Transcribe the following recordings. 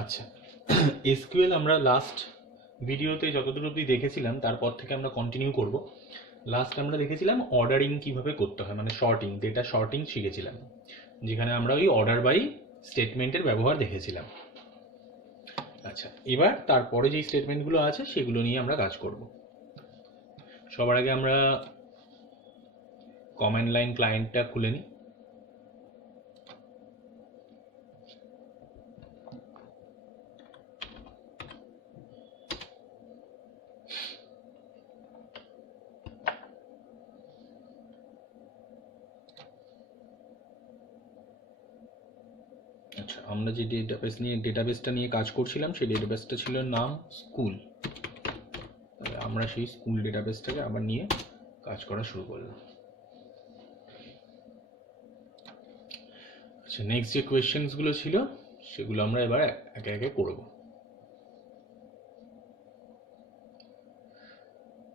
আচ্ছা, এসকিউএল আমরা লাস্ট ভিডিওতে যতদূর অবধি দেখেছিলাম তারপর থেকে আমরা কন্টিনিউ করব। লাস্ট আমরা দেখেছিলাম অর্ডারিং কিভাবে করতে হয়, মানে শর্টিং, ডেটা শর্টিং শিখেছিলাম, যেখানে আমরা ওই অর্ডার বাই স্টেটমেন্টের ব্যবহার দেখেছিলাম। আচ্ছা, এবার তারপরে যেই স্টেটমেন্টগুলো আছে সেগুলো নিয়ে আমরা কাজ করব। সবার আগে আমরা কমান্ড লাইন ক্লায়েন্টটা খুলে নিই। আচ্ছা, আমরা যে ডেটাবেসটা নিয়ে কাজ করছিলাম সেই ডেটাবেসটা ছিল নাম স্কুল। আমরা সেই স্কুল ডেটাবেসটাকে আবার নিয়ে কাজ করা শুরু করলাম। আচ্ছা, নেক্সট যে কোয়েশ্চেন্সগুলো ছিল সেগুলো আমরা এবার একে একে করব।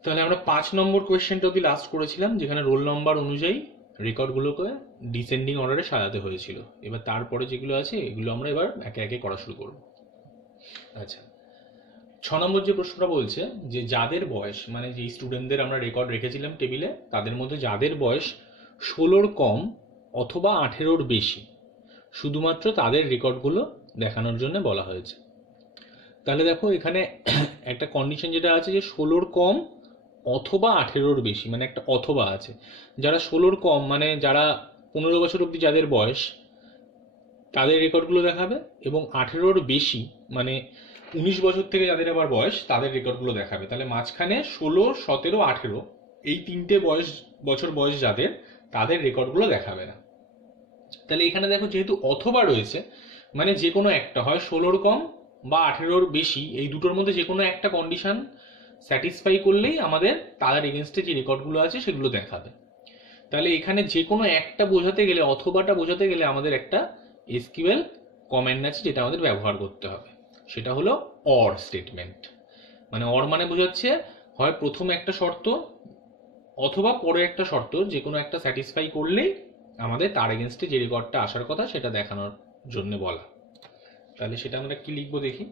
তাহলে আমরা 5 নম্বর কোয়েশ্চেনটা অবধি লাস্ট করেছিলাম, যেখানে রোল নম্বর অনুযায়ী রেকর্ডগুলোকে ডিসেন্ডিং অর্ডারে সাজাতে হয়েছিল। এবার তারপরে যেগুলো আছে এগুলো আমরা এবার একে একে করা শুরু করব। আচ্ছা, 6 নম্বর যে প্রশ্নটা বলছে যে যাদের বয়স, মানে যেই স্টুডেন্টদের আমরা রেকর্ড রেখেছিলাম টেবিলে, তাদের মধ্যে যাদের বয়স 16-র কম অথবা 18-র বেশি, শুধুমাত্র তাদের রেকর্ডগুলো দেখানোর জন্য বলা হয়েছে। তাহলে দেখো এখানে একটা কন্ডিশন যেটা আছে যে 16-র কম অথবা 18-র বেশি, মানে একটা অথবা আছে। যারা 16-র কম মানে যারা 15 বছর অবধি যাদের বয়স, তাদের রেকর্ডগুলো দেখাবে, এবং 18-র বেশি মানে 19 বছর থেকে যাদের আবার বয়স, তাদের রেকর্ডগুলো দেখাবে। তাহলে মাঝখানে 16, 17, 18 এই তিনটে বছর বয়স যাদের, তাদের রেকর্ডগুলো দেখাবে না। তাহলে এখানে দেখো যেহেতু অথবা রয়েছে, মানে যে কোনো একটা হয় 16-র কম বা 18-র বেশি, এই দুটোর মধ্যে যে কোনো একটা কন্ডিশন স্যাটিসফাই করলেই আমাদের তাদের এগেনস্টে যে রেকর্ডগুলো আছে সেগুলো দেখাবে। তাহলে এখানে যে কোনো একটা বোঝাতে গেলে, অথবাটা বোঝাতে গেলে আমাদের একটা এসকিউএল কমান্ড আছে যেটা আমাদের ব্যবহার করতে হবে। সেটা হলো অর স্টেটমেন্ট। মানে অর মানে বোঝাচ্ছে হয় প্রথম একটা শর্ত অথবা পরে একটা শর্ত, যে কোনো একটা স্যাটিসফাই করলেই আমাদের তার এগেনস্টে যে রেকর্ডটা আসার কথা সেটা দেখানোর জন্য বলা। তাহলে সেটা আমরা কি লিখবো দেখি।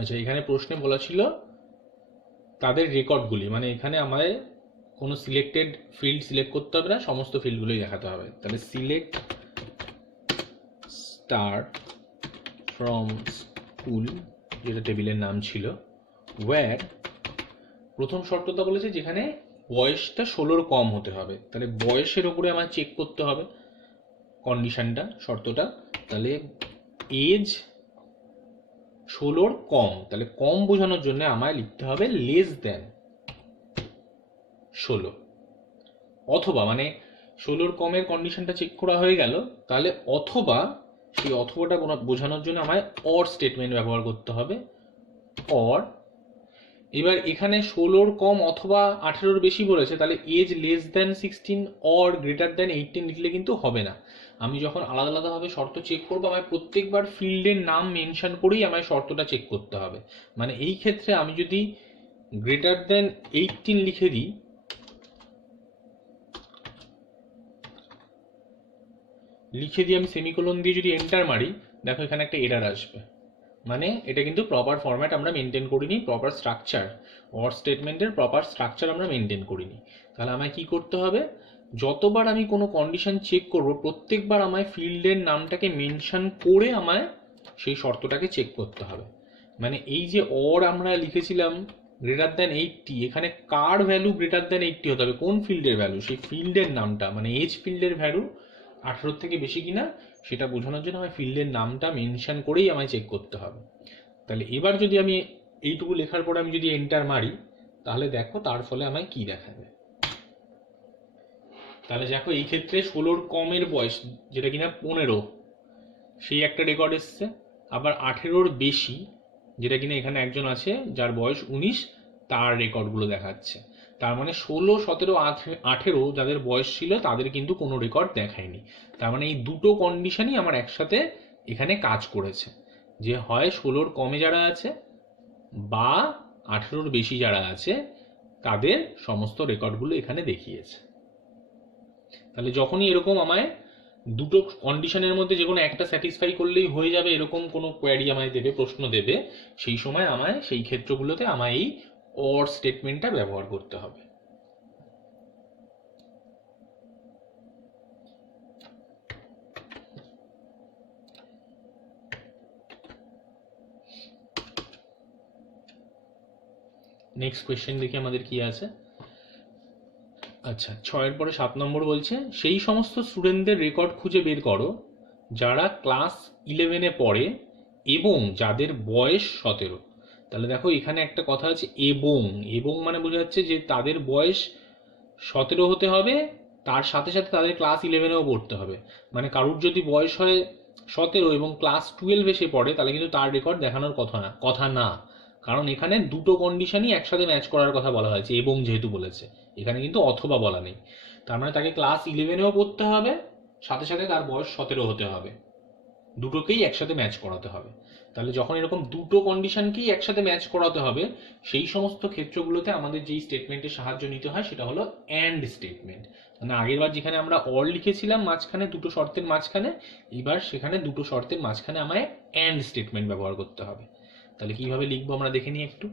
আচ্ছা, এখানে প্রশ্নে বলা ছিল তাদের রেকর্ডগুলি, মানে এখানে আমাদের কোনো সিলেক্টেড ফিল্ড সিলেক্ট করতে হবে না, সমস্ত ফিল্ডগুলোই দেখাতে হবে। তাহলে সিলেক্ট স্টার ফ্রম স্কুল, যেটা টেবিলের নাম ছিল, ওয়্যার, প্রথম শর্তটা বলেছে যেখানে বয়সটা 16-র কম হতে হবে। তাহলে বয়সের উপরে আমার চেক করতে হবে কন্ডিশনটা, শর্তটা। তাহলে এজ 16-র কম, তাহলে কম বোঝানোর জন্য আমায় লিখতে হবে লেস দেন 16। অথবা মানে 16-র কমের কন্ডিশনটা চেক করা হয়ে গেল, তাহলে অথবা সেই অথবাটা বোঝানোর জন্য আমায় অর স্টেটমেন্ট ব্যবহার করতে হবে। অর, এবার এখানে 16-র কম অথবা 18-র বেশি বলেছে, তাহলে age less than 16 or greater than 18 লিখলে কিন্তু হবে না। আমি যখন আলাদা আলাদাভাবে শর্ত চেক করবো, আমায় প্রত্যেকবার ফিল্ডের নাম মেনশন করেই আমায় শর্তটা চেক করতে হবে। মানে এই ক্ষেত্রে আমি যদি গ্রেটার দেন 18 লিখে দিই, আমি সেমিকোলন দিয়ে যদি এন্টার মারি, দেখো এখানে একটা এরার আসবে। মানে এটা কিন্তু প্রপার ফরম্যাট আমরা মেনটেন করিনি, প্রপার স্ট্রাকচার, অর স্টেটমেন্টের প্রপার স্ট্রাকচার আমরা মেনটেন করিনি। তাহলে আমায় কি করতে হবে, যতবার আমি কোনো কন্ডিশন চেক করব প্রত্যেকবার আমায় ফিল্ডের নামটাকে মেনশন করে আমায় সেই শর্তটাকে চেক করতে হবে। মানে এই যে অর আমরা লিখেছিলাম গ্রেটার দ্যান 80, এখানে কার ভ্যালু গ্রেটার দ্যান 80 হতে হবে, কোন ফিল্ডের ভ্যালু, সেই ফিল্ডের নামটা, মানে এজ ফিল্ডের ভ্যালু 18 থেকে বেশি কিনা সেটা বোঝানোর জন্য আমায় ফিল্ডের নামটা মেনশন করেই আমায় চেক করতে হবে। তাহলে এবার যদি আমি এইটুকু লেখার পরে আমি যদি এন্টার মারি, তাহলে দেখো তার ফলে আমায় কি দেখাবে। তাহলে দেখো এই ক্ষেত্রে 16-র কমের বয়স যেটা কিনা 15, সেই একটা রেকর্ড এসছে। আবার 18-র বেশি যেটা কিনা এখানে একজন আছে যার বয়স 19, তার রেকর্ডগুলো দেখাচ্ছে। তার মানে 16, 17, 18 যাদের বয়স ছিল তাদের কিন্তু কোনো রেকর্ড দেখায়নি। তার মানে এই দুটো কন্ডিশনই আমার একসাথে এখানে কাজ করেছে, যে হয় 16-র কমে যারা আছে বা 18-র বেশি যারা আছে তাদের সমস্ত রেকর্ডগুলো এখানে দেখিয়েছে। তাহলে যখনই এরকম আমায় দুটো কন্ডিশনের মধ্যে যে কোনো একটা স্যাটিসফাই করলেই হয়ে যাবে এরকম কোনো কোয়ারি আমায় দেবে, প্রশ্ন দেবে, সেই সময় আমায় সেই ক্ষেত্রগুলোতে আমায় এই অর স্টেটমেন্টটা ব্যবহার করতে হবে। নেক্সট কোয়েশ্চেন দেখি আমাদের কি আছে। আচ্ছা, 6 পরে 7 নম্বর বলছে সেই সমস্ত স্টুডেন্টদের রেকর্ড খুঁজে বের করো যারা ক্লাস 11-এ পড়ে এবং যাদের বয়স 17। তাহলে দেখো এখানে একটা কথা আছে এবং, এবং মানে বোঝা যাচ্ছে যে তাদের বয়স 17 হতে হবে, তার সাথে সাথে তাদের ক্লাস 11-এও পড়তে হবে। মানে কারুর যদি বয়স হয় 17 এবং ক্লাস 12 এসে পড়ে, তাহলে কিন্তু তার রেকর্ড দেখানোর কথা না। কারণ এখানে দুটো কন্ডিশনই একসাথে ম্যাচ করার কথা বলা হয়েছে, এবং যেহেতু বলেছে, এখানে কিন্তু অথবা বলা নেই। তার মানে তাকে ক্লাস 11-এও পড়তে হবে, সাথে সাথে তার বয়স 17 হতে হবে, দুটোকেই একসাথে ম্যাচ করাতে হবে। তাহলে যখন এরকম দুটো কন্ডিশনকেই একসাথে ম্যাচ করাতে হবে, সেই সমস্ত ক্ষেত্রগুলোতে আমাদের যেই স্টেটমেন্টের সাহায্য নিতে হয় সেটা হলো অ্যান্ড স্টেটমেন্ট। মানে আগেরবার যেখানে আমরা অর লিখেছিলাম মাঝখানে দুটো শর্তের মাঝখানে, এবার সেখানে দুটো শর্তের মাঝখানে আমায় অ্যান্ড স্টেটমেন্ট ব্যবহার করতে হবে। তাহলে কিভাবে লিখবো আমরা দেখে নিই একটু।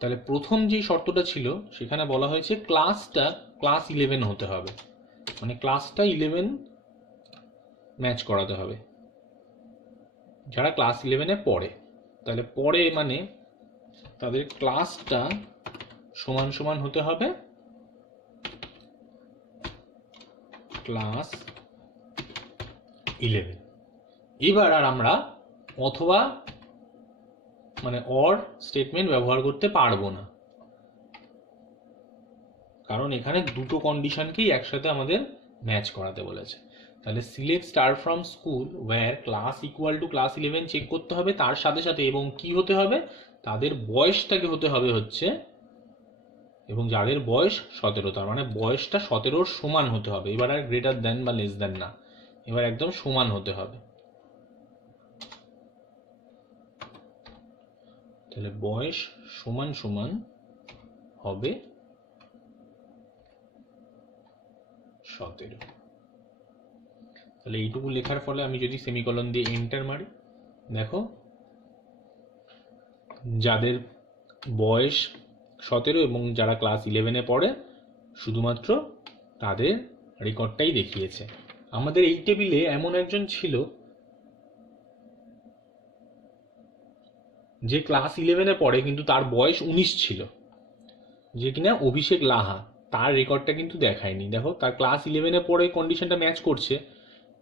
তাহলে প্রথম যে শর্তটা ছিল সেখানে বলা হয়েছে ক্লাসটা ক্লাস 11 হতে হবে, মানে ক্লাসটা 11 ম্যাচ করাতে হবে যারা ক্লাস 11-এ পড়ে। তাহলে পড়ে মানে তাদের ক্লাসটা সমান সমান হতে হবে ক্লাস 11। এবার আর আমরা অথবা মানে অর স্টেটমেন্ট ব্যবহার করতে পারবো না, কারণ এখানে দুটো কন্ডিশনকেই একসাথে আমাদের ম্যাচ করাতে বলেছে। তাহলে select star from school where class equal to class 11 check করতে হবে, তার সাথে সাথে এবং কি হতে হবে, তাদের বয়সটাকে হতে হবে হচ্ছে, এবং যাদের বয়স 17, তার মানে বয়সটা 17-র সমান হতে হবে। এবার আর গ্রেটার দেন বা লেস দেন না, এবার একদম সমান হতে হবে। তাহলে বয়স সমান সমান হবে 17। তাহলে এইটুকু লেখার ফলে আমি যদি সেমিকলন দিয়ে এন্টার মারি, দেখো যাদের বয়স 17 এবং যারা ক্লাস 11-এ পড়ে শুধুমাত্র তাদের রেকর্ডটাই দেখিয়েছে। আমাদের এই টেবিলে এমন একজন ছিল যে ক্লাস 11-এ পড়ে কিন্তু তার বয়স 19 ছিল, যে কিনা অভিষেক লাহা। তার রেকর্ডটা কিন্তু দেখায়নি। দেখো তার ক্লাস 11-এ পড়ে কন্ডিশনটা ম্যাচ করছে,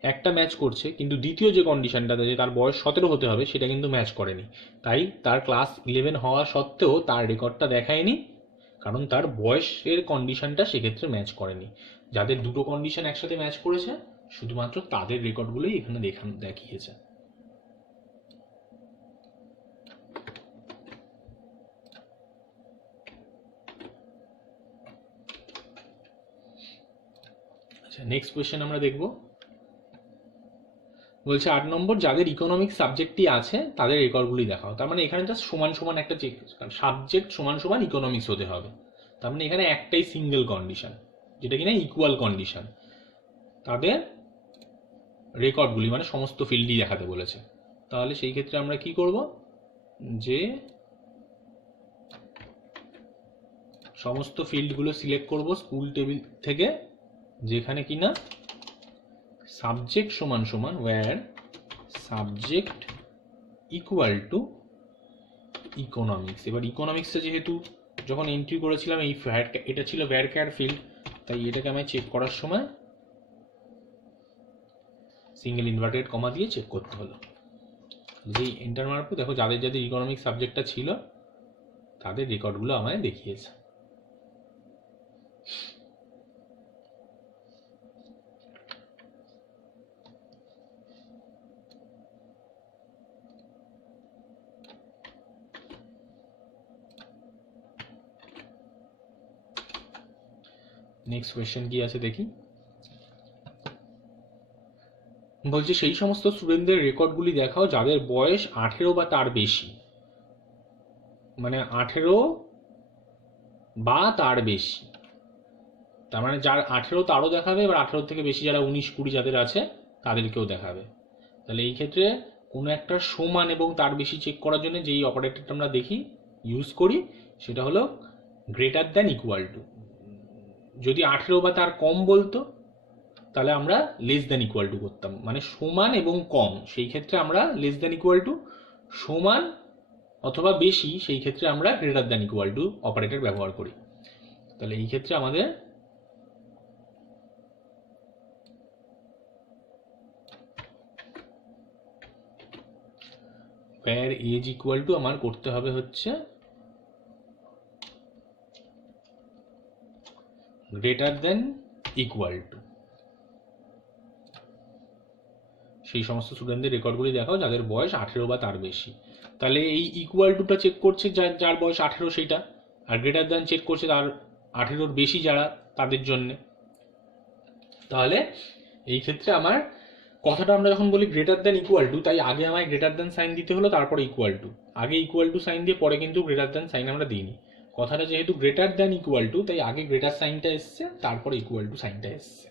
একটা ম্যাচ করছে, কিন্তু দ্বিতীয় যে কন্ডিশনটাতে যে তার বয়স 17 হতে হবে সেটা কিন্তু ম্যাচ করেনি। তাই তার ক্লাস 11 হওয়া সত্ত্বেও তার রেকর্ডটা দেখায়নি, কারণ তার বয়সের কন্ডিশনটা সেক্ষেত্রে ম্যাচ করেনি। যাদের দুটো কন্ডিশন একসাথে ম্যাচ করেছে শুধুমাত্র তাদের রেকর্ডগুলোই এখানে দেখিয়েছে। আচ্ছা, নেক্সট কোয়েশ্চেন আমরা দেখব। বলছে 8 নম্বর, যাদের ইকোনমিক্স সাবজেক্টটি আছে তাদের রেকর্ডগুলি দেখাও। তার মানে এখানে জাস্ট সমান সমান একটা সাবজেক্ট সমান সমান ইকোনমিক্স হতে হবে। তার মানে এখানে একটাই সিঙ্গেল কন্ডিশন, যেটা কিনা ইকুয়াল কন্ডিশন। তাদের রেকর্ডগুলি মানে সমস্ত ফিল্ডই দেখাতে বলেছে। তাহলে সেই ক্ষেত্রে আমরা কি করব, যে সমস্ত ফিল্ডগুলো সিলেক্ট করব স্কুল টেবিল থেকে, যেখানে কিনা সাবজেক্ট সমান সমান where subject equal to economics. এবার ইকোনমিক্সে যেহেতু যখন এন্ট্রি করেছিলাম এই এটা ছিল ভ্যারক্যার ফিল্ড, তাই এটাকে আমায় চেক করার সময় সিঙ্গেল ইনভার্টেড কমা দিয়ে চেক করতে হলো। যেই এন্টার মারবো দেখো যাদের যাদের ইকোনমিক্স সাবজেক্টটা ছিল তাদের রেকর্ডগুলো আমায় দেখিয়েছে। নেক্সট কোয়েশ্চেন কি আছে দেখি। বলছে সেই সমস্ত স্টুডেন্টদের রেকর্ডগুলি দেখাও যাদের বয়স 18 বা তার বেশি, মানে 18 বা তার বেশি, তার মানে যার 18 তারও দেখাবে, এবার 18 থেকে বেশি যারা 19-20 যাদের আছে তাদেরকেও দেখাবে। তাহলে এই ক্ষেত্রে কোনো একটা সমান এবং তার বেশি চেক করার জন্য যেই অপারেটরটা আমরা দেখি ইউজ করি সেটা হলো গ্রেটার দ্যান ইকুয়াল টু। যদি 18 বা তার কম বলতো তাহলে আমরা লেস দ্যান ইকুয়াল টু করতাম, মানে সমান এবং কম সেই ক্ষেত্রে আমরা লেস দ্যান ইকুয়াল টু, সমান অথবা বেশি সেই ক্ষেত্রে আমরা greater than equal to operator ব্যবহার করি। তাহলে এই ক্ষেত্রে আমাদের where age equal to আমার করতে হবে হচ্ছে গ্রেটার দ্যান ইকুয়াল টু। সেই সমস্ত স্টুডেন্টদের রেকর্ডগুলি দেখাও যাদের বয়স 18 বা তার বেশি। তাহলে এই ইকুয়াল টুটা চেক করছে যার বয়স 18 সেইটা, আর গ্রেটার দ্যান চেক করছে তার 18-র বেশি যারা তাদের জন্যে। তাহলে এই ক্ষেত্রে আমার কথাটা আমরা যখন বলি গ্রেটার দ্যান ইকুয়াল টু, তাই আগে আমায় গ্রেটার দ্যান সাইন দিতে হলো, তারপরে ইকুয়াল টু। আগে ইকুয়াল টু সাইন দিয়ে পরে কিন্তু গ্রেটার দ্যান সাইন আমরা দিইনি। কথাটা যেহেতু গ্রেটার দ্যান ইকুয়াল টু, তাই আগে গ্রেটার সাইনটা এসছে, তারপরে ইকুয়াল টু সাইনটা এসছে।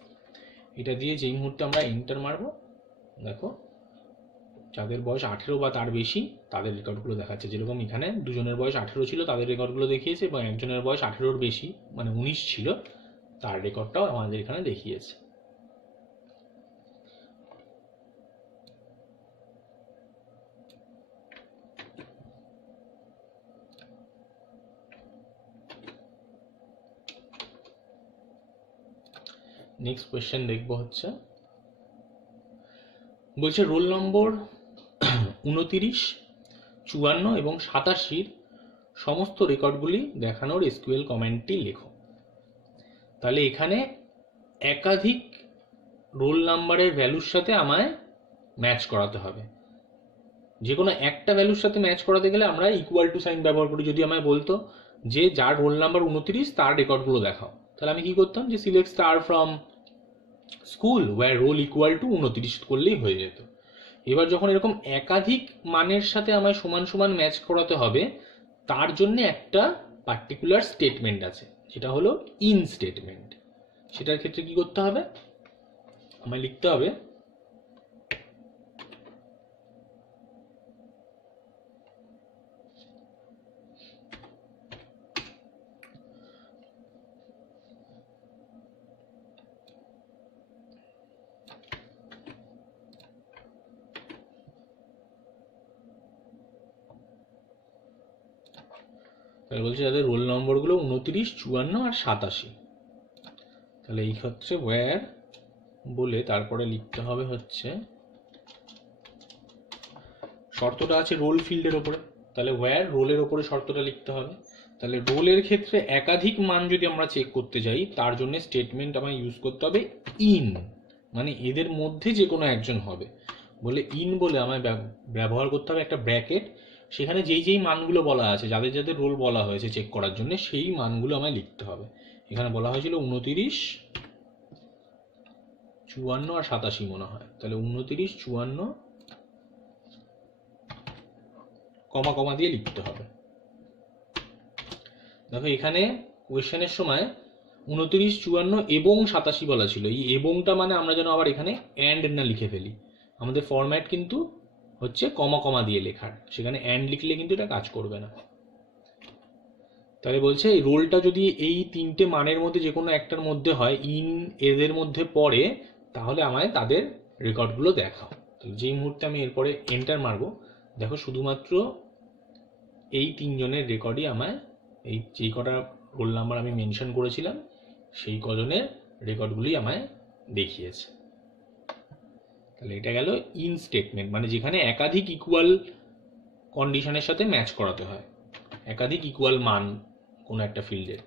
এটা দিয়ে যেই মুহূর্তে আমরা এন্টার মারবো, দেখো যাদের বয়স 18 বা তার বেশি তাদের রেকর্ডগুলো দেখাচ্ছে। যেরকম এখানে দুজনের বয়স 18 ছিল তাদের রেকর্ডগুলো দেখিয়েছে, এবং একজনের বয়স 18-র বেশি মানে 19 ছিল তার রেকর্ডটাও আমাদের এখানে দেখিয়েছে। নেক্সট কোয়েশ্চেন দেখবো হচ্ছে, বলছে রোল নম্বর 29, 54 এবং 87-র সমস্ত রেকর্ডগুলি দেখানোর এসকিউএল কমেন্টটি লেখো। তাহলে এখানে একাধিক রোল নাম্বারের ভ্যালুর সাথে আমায় ম্যাচ করাতে হবে। যে কোনো একটা ভ্যালুর সাথে ম্যাচ করাতে গেলে আমরা ইকুয়াল টু সাইন ব্যবহার করি। যদি আমায় বলতো যে যার রোল নাম্বার 29 তার রেকর্ডগুলো দেখাও, তাহলে আমি কি করতাম, যে select star from school where roll equal to 29 করলেই হয়ে যেত। এবার যখন এরকম একাধিক মানের সাথে আমায় সমান সমান ম্যাচ করাতে হবে, তার জন্য একটা পার্টিকুলার স্টেটমেন্ট আছে, যেটা হলো ইন স্টেটমেন্ট। সেটার ক্ষেত্রে কি করতে হবে, আমায় লিখতে হবে তাহলে বলছে যাদের রোল নম্বরগুলো 29, 54 আর 87। তাহলে এই ক্ষেত্রে ওয়্যার বলে তারপরে লিখতে হবে হচ্ছে, শর্তটা আছে রোল ফিল্ডের ওপরে, তাহলে ওয়্যার রোলের ওপরে শর্তটা লিখতে হবে। তাহলে রোলের ক্ষেত্রে একাধিক মান যদি আমরা চেক করতে যাই, তার জন্য স্টেটমেন্ট আমায় ইউজ করতে হবে ইন, মানে এদের মধ্যে যে কোনো একজন হবে বলে ইন বলে আমায় ব্যবহার করতে হবে একটা ব্র্যাকেট। সেখানে যেই যেই মানগুলো বলা আছে, যাদের যাদের রোল বলা হয়েছে চেক করার জন্য, সেই মানগুলো আমায় লিখতে হবে। এখানে বলা হয়েছিল 29, 54 আর 87 মনে হয়। তাহলে 29, 54 কমা কমা দিয়ে লিখতে হবে। দেখো এখানে কোয়েশ্চেনের সময় 29, 54 এবং 87 বলা ছিল। এই এবংটা মানে আমরা যেন আবার এখানে অ্যান্ড না লিখে ফেলি। আমাদের ফরম্যাট কিন্তু হচ্ছে কমা কমা দিয়ে লেখার, সেখানে অ্যান্ড লিখলে কিন্তু এটা কাজ করবে না। তাহলে বলছে এই রোলটা যদি এই তিনটে মানের মধ্যে যে কোনো একটার মধ্যে হয়, ইন এদের মধ্যে পড়ে, তাহলে আমায় তাদের রেকর্ডগুলো দেখাও। যেই মুহূর্তে আমি এরপরে এন্টার মারবো, দেখো শুধুমাত্র এই তিনজনের রেকর্ডই আমায়, এই যেই কটা রোল নাম্বার আমি মেনশন করেছিলাম সেই কজনের রেকর্ডগুলি আমায় দেখিয়েছে। তাহলে এটা গেল ইন স্টেটমেন্ট, মানে যেখানে একাধিক ইকুয়াল কন্ডিশনের সাথে ম্যাচ করাতে হয়, একাধিক ইকুয়াল মান কোনো একটা ফিল্ডের।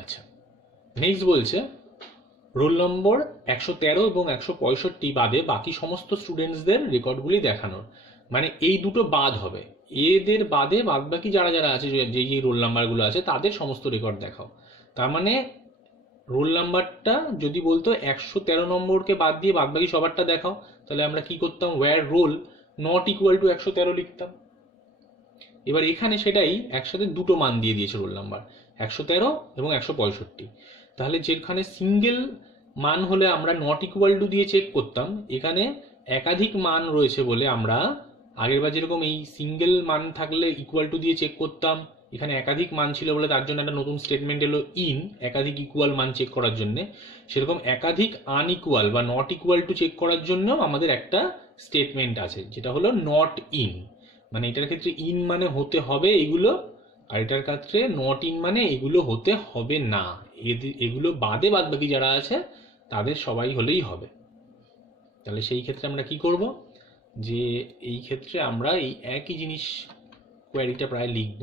আচ্ছা, নেক্সট বলছে রোল নম্বর 113 এবং 165 বাদে বাকি সমস্ত স্টুডেন্টসদের রেকর্ডগুলি দেখানোর। মানে এই দুটো বাদ হবে, এদের বাদে বাদ বাকি যারা যারা আছে, যে যে রোল নাম্বারগুলো আছে তাদের সমস্ত রেকর্ড দেখাও। তার মানে রোল নাম্বারটা যদি বলতো 113 নম্বরকে বাদ দিয়ে বাদ বাকি সবারটা দেখাও, তাহলে আমরা কি করতাম, where roll not equal to 113 লিখতাম। এবার এখানে সেটাই একসাথে দুটো মান দিয়ে দিয়েছে রোল নাম্বার, 113 এবং 165। তাহলে যেখানে সিঙ্গেল মান হলে আমরা নট ইকুয়াল টু দিয়ে চেক করতাম, এখানে একাধিক মান রয়েছে বলে আমরা আগেরবার যেরকম এই সিঙ্গেল মান থাকলে ইকুয়াল টু দিয়ে চেক করতাম, এখানে একাধিক মান ছিল বলে তার জন্য একটা নতুন স্টেটমেন্ট এলো ইন, একাধিক ইকুয়াল মান চেক করার জন্য। সেরকম একাধিক আনইকুয়াল বা নট ইকুয়াল টু চেক করার জন্য আমাদের একটা স্টেটমেন্ট আছে, যেটা হলো নট ইন। মানে এটার ক্ষেত্রে ইন মানে হতে হবে এগুলো, আর এটার ক্ষেত্রে নট ইন মানে এগুলো হতে হবে না। এগুলো বাদে বাদ বাকি যারা আছে তাদের সবাই হলেই হবে। তাহলে সেই ক্ষেত্রে আমরা কি করব, যে এই ক্ষেত্রে আমরা এই একই জিনিস কোয়ারিটা প্রায় লিখব,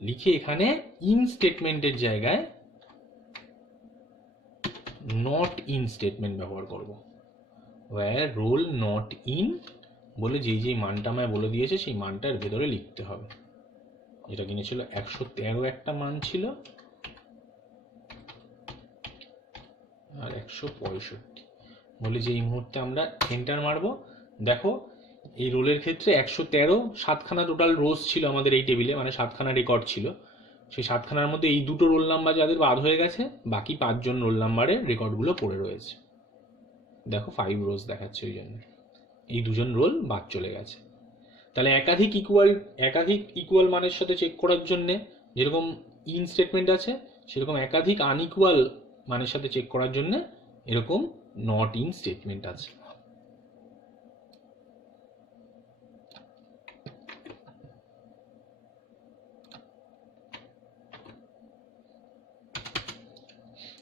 লিখে এখানে ইন স্টেটমেন্টের জায়গায় নট ইন স্টেটমেন্ট ব্যবহার করব। ওয়্যার রোল নট ইন বলে যেই যেই মানটা আমায় বলে দিয়েছে সেই মানটার ভেতরে লিখতে হবে। যেটা কিনে ছিল 113 একটা মান ছিল, আর 165 বলে যে এই মুহূর্তে আমরা এন্টার মারবো। দেখো এই রোলের ক্ষেত্রে 113 7খানা টোটাল রোজ ছিল আমাদের এই টেবিলে, মানে 7খানা রেকর্ড ছিল। সেই 7খানার মধ্যে এই দুটো রোল নাম্বার যাদের বাদ হয়ে গেছে, বাকি 5 জন রোল নাম্বারের রেকর্ডগুলো পড়ে রয়েছে। দেখো 5 রোজ দেখাচ্ছে, ওই জন্য এই দুজন রোল বাদ চলে গেছে। তাহলে একাধিক ইকুয়াল মানের সাথে চেক করার জন্য যেরকম ইন স্টেটমেন্ট আছে, সেরকম একাধিক আনইকুয়াল মানের সাথে চেক করার জন্য এরকম নট ইন স্টেটমেন্ট আছে।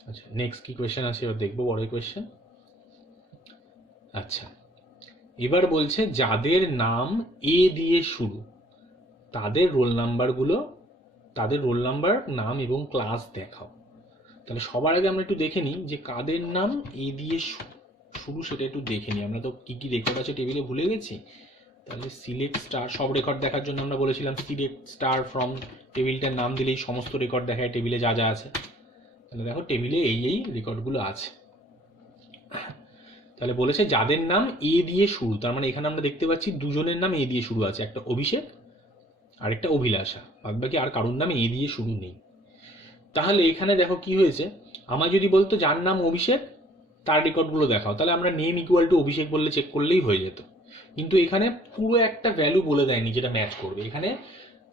আচ্ছা, নেক্সট কি কোয়েশ্চেন আছে এবার দেখবো, বড় কোয়েশ্চেন। আচ্ছা, এবার বলছে যাদের নাম এ দিয়ে শুরু তাদের রোল নাম্বারগুলো, তাদের রোল নাম্বার, নাম এবং ক্লাস দেখাও। তাহলে সবার আগে আমরা একটু দেখে নিই যে কাদের নাম এ দিয়ে শুরু, সেটা একটু দেখে নিই। আমরা তো কি কি রেকর্ড আছে টেবিলে ভুলে গেছি। তাহলে সিলেক্ট স্টার, সব রেকর্ড দেখার জন্য আমরা বলেছিলাম সিলেক্ট স্টার ফ্রম টেবিলটার নাম দিলেই সমস্ত রেকর্ড দেখায় টেবিলে যা যা আছে। তাহলে দেখো টেবিলে এই রেকর্ডগুলো আছে। তাহলে বলেছে যাদের নাম এ দিয়ে শুরু, তার মানে এখানে আমরা দেখতে পাচ্ছি দুজনের নাম এ দিয়ে শুরু আছে, একটা অভিষেক আর একটা অভিলাষা, বাদ বাকি আর কারোর নাম এ দিয়ে শুরু নেই। তাহলে এখানে দেখো কি হয়েছে, আমায় যদি বলতো যার নাম অভিষেক তার রেকর্ডগুলো দেখাও, তাহলে আমরা নেম ইকুয়াল টু অভিষেক বললে চেক করলেই হয়ে যেত। কিন্তু এখানে পুরো একটা ভ্যালু বলে দেয়নি যেটা ম্যাচ করবে, এখানে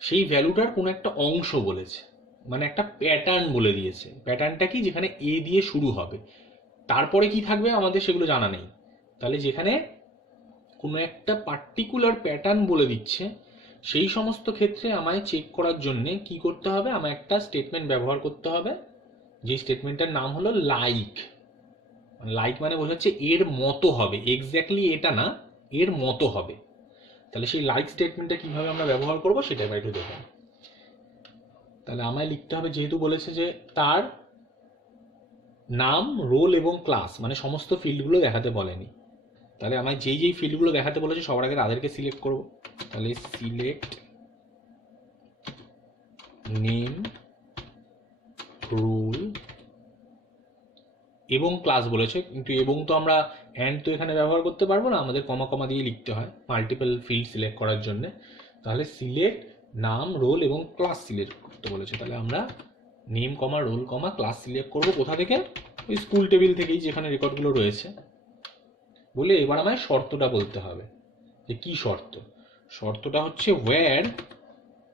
সেই ভ্যালুটার কোনো একটা অংশ বলেছে, মানে একটা প্যাটার্ন বলে দিয়েছে। প্যাটার্নটা কি, যেখানে এ দিয়ে শুরু হবে, তারপরে কি থাকবে আমাদের সেগুলো জানা নেই। তাহলে যেখানে কোনো একটা পার্টিকুলার প্যাটার্ন বলে দিচ্ছে, সেই সমস্ত ক্ষেত্রে আমায় চেক করার জন্যে কি করতে হবে, আমায় একটা স্টেটমেন্ট ব্যবহার করতে হবে, যে স্টেটমেন্টটার নাম হলো লাইক। লাইক মানে বোঝাচ্ছে এর মতো হবে, এক্স্যাক্টলি এটা না, এর মতো হবে। তাহলে সেই লাইক স্টেটমেন্টটা কিভাবে আমরা ব্যবহার করব সেটা এবার একটু দেখুন। তাহলে আমায় লিখতে হবে, যেহেতু বলেছে যে তার নাম, রোল এবং ক্লাস, মানে সমস্ত ফিল্ডগুলো দেখাতে বলেনি, তাহলে আমায় যেই যেই ফিল্ডগুলো দেখাতে বলেছে সবার আগে তাদেরকে সিলেক্ট করব। তাহলে সিলেক্ট নেম, রোল এবং ক্লাস বলেছে, কিন্তু এবং তো আমরা অ্যান্ড তো এখানে ব্যবহার করতে পারবো না, আমাদের কমা কমা দিয়ে লিখতে হয় মাল্টিপল ফিল্ড সিলেক্ট করার জন্য। তাহলে সিলেক্ট নাম, রোল এবং ক্লাস সিলেক্ট করতে বলেছে, তাহলে আমরা নেম কমা রোল কমা ক্লাস সিলেক্ট করবো। কোথা থেকে, ওই স্কুল টেবিল থেকেই যেখানে রেকর্ডগুলো রয়েছে। বলে এবার আমায় শর্তটা বলতে হবে, যে কি শর্ত। শর্তটা হচ্ছে ওয়্যার,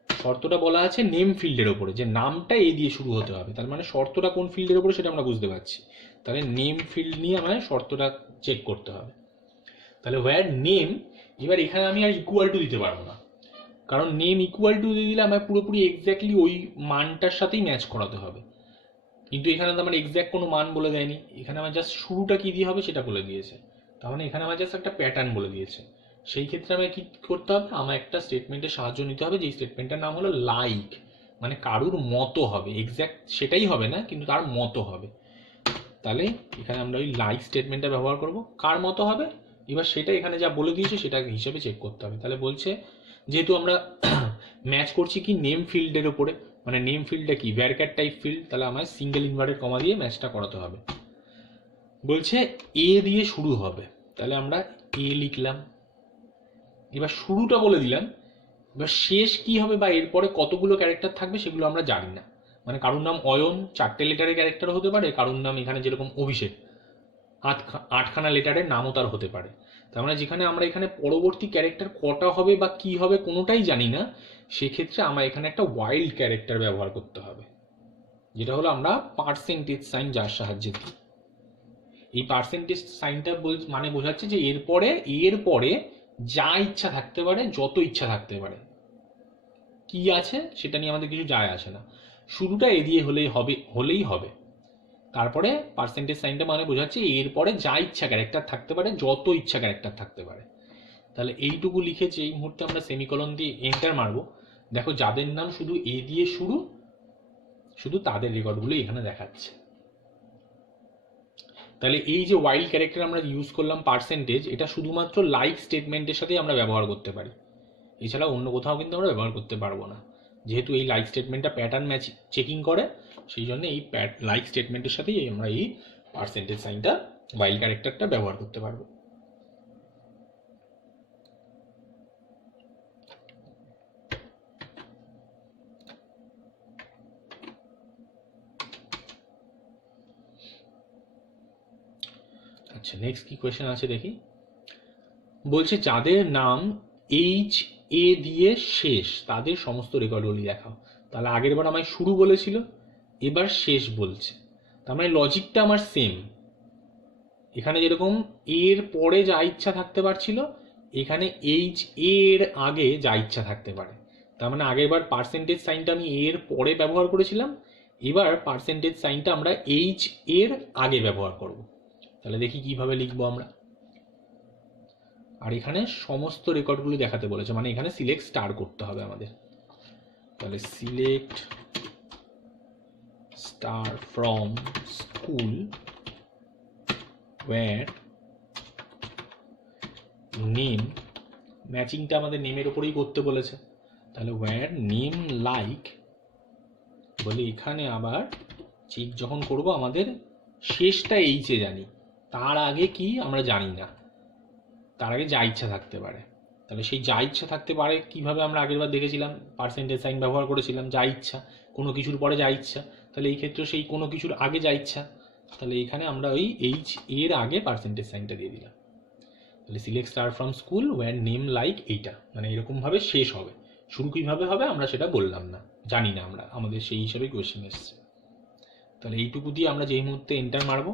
শর্তটা বলা আছে নেম ফিল্ডের ওপরে, যে নামটা এ দিয়ে শুরু হতে হবে। তার মানে শর্তটা কোন ফিল্ডের ওপরে সেটা আমরা বুঝতে পারছি। তাহলে নেম ফিল্ড নিয়ে আমায় শর্তটা চেক করতে হবে। তাহলে ওয়্যার নেম, এবার এখানে আমি আর ইকুয়াল টু দিতে পারবো না, কারণ নেম ইকুয়াল টু দিয়ে দিলে আমায় পুরোপুরি এক্স্যাক্টলি ওই মানটার সাথেই ম্যাচ করাতে হবে। কিন্তু এখানে তো আমার এক্স্যাক্ট কোনো মান বলে দেয়নি, এখানে আমার জাস্ট শুরুটা কি দিয়ে হবে সেটা বলে দিয়েছে। তাহলে এখানে আমার জাস্ট একটা প্যাটার্ন বলে দিয়েছে। সেই ক্ষেত্রে আমায় কি করতে হবে, আমার একটা স্টেটমেন্টের সাহায্য নিতে হবে, যে স্টেটমেন্টের নাম হলো লাইক, মানে কারুর মতো হবে, এক্স্যাক্ট সেটাই হবে না কিন্তু তার মতো হবে। তাহলে এখানে আমরা ওই লাইক স্টেটমেন্টটা ব্যবহার করব। কার মতো হবে, এবার সেটা এখানে যা বলে দিয়েছে সেটা হিসেবে চেক করতে হবে। তাহলে বলছে যেহেতু আমরা ম্যাচ করছি কি নেম ফিল্ডের ওপরে, মানে নেম ফিল্ডটা কি ভ্যারক্যাট টাইপ ফিল্ড, তাহলে আমায় সিঙ্গেল ইনভার্টেড কমা দিয়ে ম্যাচটা করাতে হবে। বলছে এ দিয়ে শুরু হবে, তাহলে আমরা এ লিখলাম। এবার শুরুটা বলে দিলাম, এবার শেষ কি হবে বা এরপরে কতগুলো ক্যারেক্টার থাকবে সেগুলো আমরা জানি না। মানে কারোর নাম অয়ন 4টে লেটারের ক্যারেক্টার হতে পারে, কারোর নাম এখানে যেরকম অভিষেক 8খানা লেটারের নামও তার হতে পারে। তার মানে যেখানে আমরা এখানে পরবর্তী ক্যারেক্টার কটা হবে বা কি হবে কোনোটাই জানি না, সেক্ষেত্রে আমার এখানে একটা ওয়াইল্ড ক্যারেক্টার ব্যবহার করতে হবে, যেটা হলো আমরা পার্সেন্টেজ সাইন যার সাহায্যে দিই। এই পার্সেন্টেজ সাইনটা মানে বোঝাচ্ছে যে এরপরে যা ইচ্ছা থাকতে পারে, যত ইচ্ছা থাকতে পারে, কি আছে সেটা নিয়ে আমাদের কিছু যায় আসে না, শুরুটা এ দিয়ে হলেই হবে। তারপরে পার্সেন্টেজ সাইনটা মানে বোঝাচ্ছে এরপরে যা ইচ্ছা ক্যারেক্টার থাকতে পারে, যত ইচ্ছা ক্যারেক্টার থাকতে পারে। তাহলে এইটুকু লিখেছি, এই মুহূর্তে আমরা সেমিকলন দিয়ে এন্টার মারবো। দেখো যাদের নাম শুধু এ দিয়ে শুরু, শুধু তাদের রেকর্ডগুলো এখানে দেখাচ্ছে। তাহলে এই যে ওয়াইল্ড ক্যারেক্টার আমরা ইউজ করলাম পার্সেন্টেজ, এটা শুধুমাত্র লাইক স্টেটমেন্টের সাথেই আমরা ব্যবহার করতে পারি, এছাড়া অন্য কোথাও কিন্তু আমরা ব্যবহার করতে পারবো না। যেহেতু এই লাইক স্টেটমেন্টটা প্যাটার্ন ম্যাচ চেকিং করে, সেই জন্য এই লাইক স্টেটমেন্টের সাথেই আমরা এই পার্সেন্টেজ সাইনটা ওয়াইল্ড ক্যারেক্টারটা ব্যবহার করতে পারবো। আচ্ছা, নেক্সট কি কোয়েশ্চেন আছে দেখি। বলছে যাদের নাম এইচ এ দিয়ে শেষ তাদের সমস্ত রেকর্ডগুলি দেখাও। তাহলে আগের বার আমায় শুরু বলেছিল, এবার শেষ বলছে, তার মানে লজিকটা আমার সেম। এখানে যেরকম এর পরে যা ইচ্ছা থাকতে পারছিল, এখানে এইচ এর আগে যা ইচ্ছা থাকতে পারে। তার মানে আগের বার পার্সেন্টেজ সাইনটা আমি এর পরে ব্যবহার করেছিলাম, এবার পার্সেন্টেজ সাইনটা আমরা এইচ এর আগে ব্যবহার করব। তাহলে দেখি কিভাবে লিখবো আমরা। আর এখানে সমস্ত রেকর্ডগুলি দেখাতে বলেছে, মানে এখানে সিলেক্ট স্টার করতে হবে আমাদের। তাহলে select star from school where name, ম্যাচিংটা আমাদের নেমের ওপরেই করতে বলেছে, তাহলে ওয়্যার নেম লাইক বলে এখানে আবার চেক যখন করব আমাদের শেষটা এইচে জানি, তার আগে কি আমরা জানি না, তার আগে যা ইচ্ছা থাকতে পারে। তাহলে সেই যা ইচ্ছা থাকতে পারে কিভাবে আমরা আগেরবার দেখেছিলাম, পার্সেন্টেজ সাইন ব্যবহার করেছিলাম, যা ইচ্ছা কোনো কিছুর পরে যা ইচ্ছা, তাহলে এই ক্ষেত্রে সেই কোনো কিছুর আগে যা ইচ্ছা, তাহলে এখানে আমরা ওই এইচ এর আগে পার্সেন্টেজ সাইনটা দিয়ে দিলাম। তাহলে select star from school where name like, এইটা মানে এরকমভাবে শেষ হবে। শুরু কীভাবে হবে আমরা সেটা বললাম না, জানি না আমরা, আমাদের সেই হিসাবে কোয়েশ্চেন এসছে। তাহলে এইটুকু দিয়ে আমরা যেই মুহূর্তে এন্টার মারবো,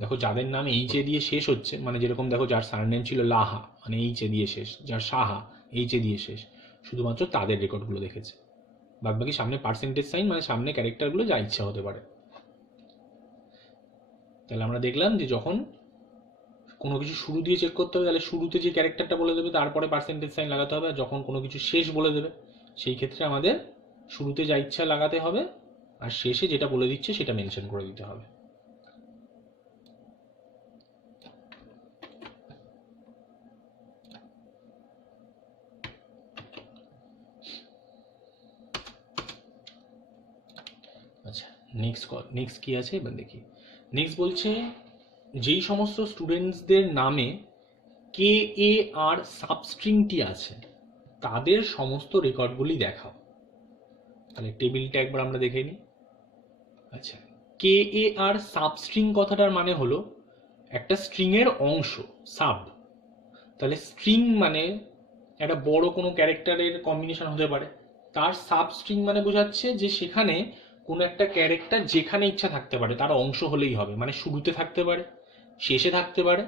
দেখো যাদের নাম এইচে দিয়ে শেষ হচ্ছে, মানে যেরকম দেখো যার সারনেম ছিল লাহা মানে এইচে দিয়ে শেষ, যার সাহা এইচে দিয়ে শেষ, শুধুমাত্র তাদের রেকর্ডগুলো দেখেছে। বাদ বাকি সামনে পার্সেন্টেজ সাইন মানে সামনে ক্যারেক্টারগুলো যা ইচ্ছা হতে পারে। তাহলে আমরা দেখলাম যে যখন কোনো কিছু শুরু দিয়ে চেক করতে হবে, তাহলে শুরুতে যে ক্যারেক্টারটা বলে দেবে তারপরে পার্সেন্টেজ সাইন লাগাতে হবে, আর যখন কোনো কিছু শেষ বলে দেবে সেই ক্ষেত্রে আমাদের শুরুতে যা ইচ্ছা লাগাতে হবে, আর শেষে যেটা বলে দিচ্ছে সেটা মেনশন করে দিতে হবে। আচ্ছা, নেক্সট কি আছে এবার দেখি। নেক্সট বলছে যেই সমস্ত স্টুডেন্টসদের নামে কে এ আর সাবস্ট্রিংটি আছে তাদের সমস্ত রেকর্ডগুলি দেখাও। তাহলে টেবিলটা একবার আমরা দেখে নিই। আচ্ছা, কে এ আর সাবস্ট্রিং কথাটার মানে হলো একটা স্ট্রিংয়ের অংশ, সাব। তাহলে স্ট্রিং মানে একটা বড় কোনো ক্যারেক্টারের কম্বিনেশন হতে পারে, তার সাবস্ট্রিং মানে বোঝাচ্ছে যে সেখানে কোনো একটা ক্যারেক্টার যেখানে ইচ্ছা থাকতে পারে, তার অংশ হলেই হবে, মানে শুরুতে থাকতে পারে, শেষে থাকতে পারে,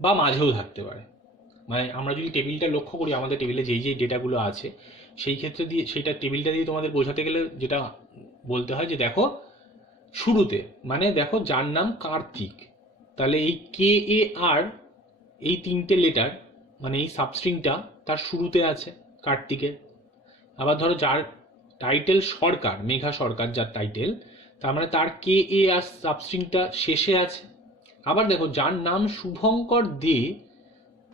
বা মাঝেও থাকতে পারে। মানে আমরা যদি টেবিলটা লক্ষ্য করি, আমাদের টেবিলে যেই যেই ডেটাগুলো আছে সেই ক্ষেত্রে দিয়ে সেইটা টেবিলটা দিয়ে তোমাদের বোঝাতে গেলে যেটা বলতে হয় যে দেখো শুরুতে, মানে দেখো যার নাম কার্তিক, তাহলে এই কে এ আর এই 3টে লেটার মানে এই সাবস্ট্রিংটা তার শুরুতে আছে কার্তিকের। আবার ধরো যার টাইটেল সরকার, মেঘা সরকার যার টাইটেল, তার মানে তার কে এ আর সাবস্ট্রিংটা শেষে আছে। আবার দেখো যার নাম শুভঙ্কর দে,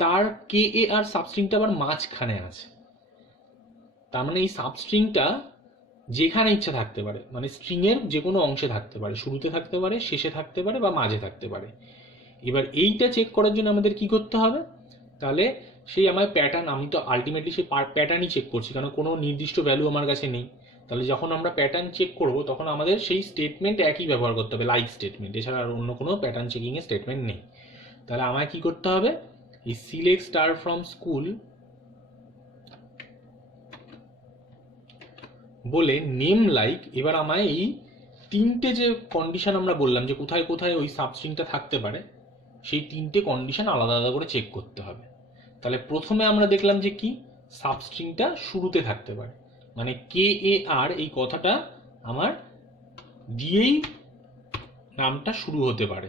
তার কে এ আর সাবস্ট্রিংটা আবার মাঝখানে আছে। তার মানে এই সাবস্ট্রিংটা যেখানে ইচ্ছা থাকতে পারে, মানে স্ট্রিংয়ের যে কোনো অংশে থাকতে পারে, শুরুতে থাকতে পারে, শেষে থাকতে পারে, বা মাঝে থাকতে পারে। এবার এইটা চেক করার জন্য আমাদের কি করতে হবে, তাহলে সেই আমার প্যাটার্ন, আমি তো আলটিমেটলি সেই প্যাটার্নই চেক করছি, কারণ কোনো নির্দিষ্ট ভ্যালু আমার কাছে নেই। তাহলে যখন আমরা প্যাটার্ন চেক করব তখন আমাদের সেই স্টেটমেন্ট একই ব্যবহার করতে হবে, লাইক স্টেটমেন্ট, এছাড়া আর অন্য কোনো প্যাটার্ন চেকিংয়ের স্টেটমেন্ট নেই। তাহলে আমায় কি করতে হবে, এই সিলেক্ট স্টার ফ্রম স্কুল বলে নেম লাইক, এবার আমায় এই তিনটে যে কন্ডিশন আমরা বললাম যে কোথায় কোথায় ওই সাবস্ট্রিংটা থাকতে পারে, সেই তিনটে কন্ডিশন আলাদা আলাদা করে চেক করতে হবে। তাহলে প্রথমে আমরা দেখলাম যে কি, সাবস্ট্রিংটা শুরুতে থাকতে পারে, মানে কে এ আর এই কথাটা আমার দিয়েই নামটা শুরু হতে পারে।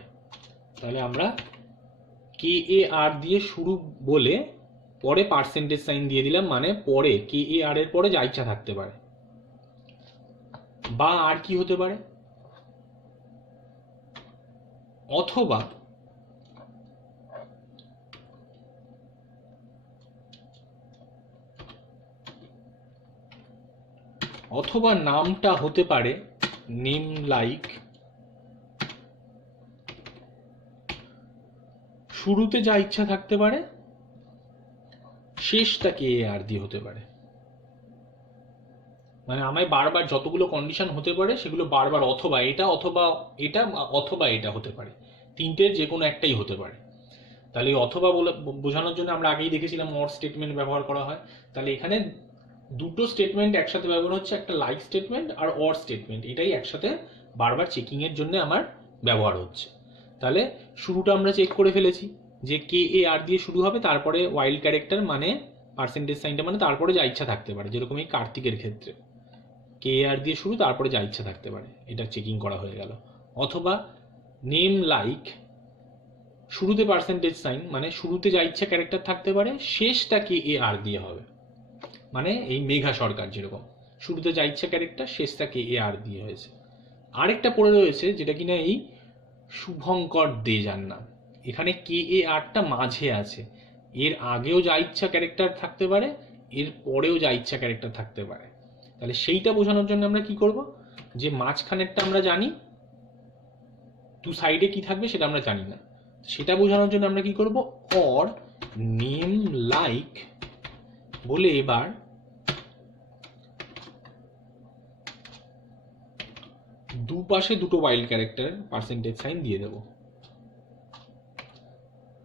তাহলে আমরা কে এ আর দিয়ে শুরু বলে পরে পার্সেন্টেজ সাইন দিয়ে দিলাম, মানে পরে কে এ আর এর পরে যা ইচ্ছা থাকতে পারে। বা আর কি হতে পারে, অথবা অথবা নামটা হতে পারে নেম লাইক, শুরুতে যা ইচ্ছা থাকতে পারে, শেষটা কে আর দিয়ে হতে পারে। মানে আমায় বারবার যতগুলো কন্ডিশন হতে পারে সেগুলো বারবার অথবা এটা অথবা এটা অথবা এটা হতে পারে, তিনটের যে কোনো একটাই হতে পারে। তাহলে অথবা বলে বোঝানোর জন্য আমরা আগেই দেখেছিলাম অর স্টেটমেন্ট ব্যবহার করা হয়। তাহলে এখানে দুটো স্টেটমেন্ট একসাথে ব্যবহার হচ্ছে, একটা লাইক স্টেটমেন্ট আর অর স্টেটমেন্ট, এটাই একসাথে বারবার চেকিং এর জন্য আমার ব্যবহার হচ্ছে। তাহলে শুরুটা আমরা চেক করে ফেলেছি যে কে এ আর দিয়ে শুরু হবে, তারপরে ওয়াইল্ড ক্যারেক্টার মানে পার্সেন্টেজ সাইনটা, মানে তারপরে যা ইচ্ছা থাকতে পারে, যেরকম এই কার্তিকের ক্ষেত্রে কে আর দিয়ে শুরু, তারপরে যা ইচ্ছা থাকতে পারে, এটা চেকিং করা হয়ে গেল। অথবা নেম লাইক, শুরুতে পার্সেন্টেজ সাইন, মানে শুরুতে যা ইচ্ছা ক্যারেক্টার থাকতে পারে, শেষটা কে এ আর দিয়ে হবে, মানে এই মেঘা সরকার যেরকম শুরুতে যা ইচ্ছা ক্যারেক্টার, শেষটা কে এ আর দিয়ে হয়েছে। আরেকটা পড়ে রয়েছে যেটা কিনা এই শুভঙ্কর দে যার নাম, এখানে কে এ আরটা মাঝে আছে, এর আগেও যা ইচ্ছা ক্যারেক্টার থাকতে পারে, এর পরেও যা ইচ্ছা ক্যারেক্টার থাকতে পারে। তাহলে সেইটা বোঝানোর জন্য আমরা কি করব, যে মাঝখানেরটা আমরা জানি, দু সাইডে কি থাকবে সেটা আমরা জানি না, সেটা বোঝানোর জন্য আমরা কি করব, অর নেম লাইক বলে এবার দুপাশে দুটো ওয়াইল্ড ক্যারেক্টার পার্সেন্টেজ সাইন দিয়ে দেব।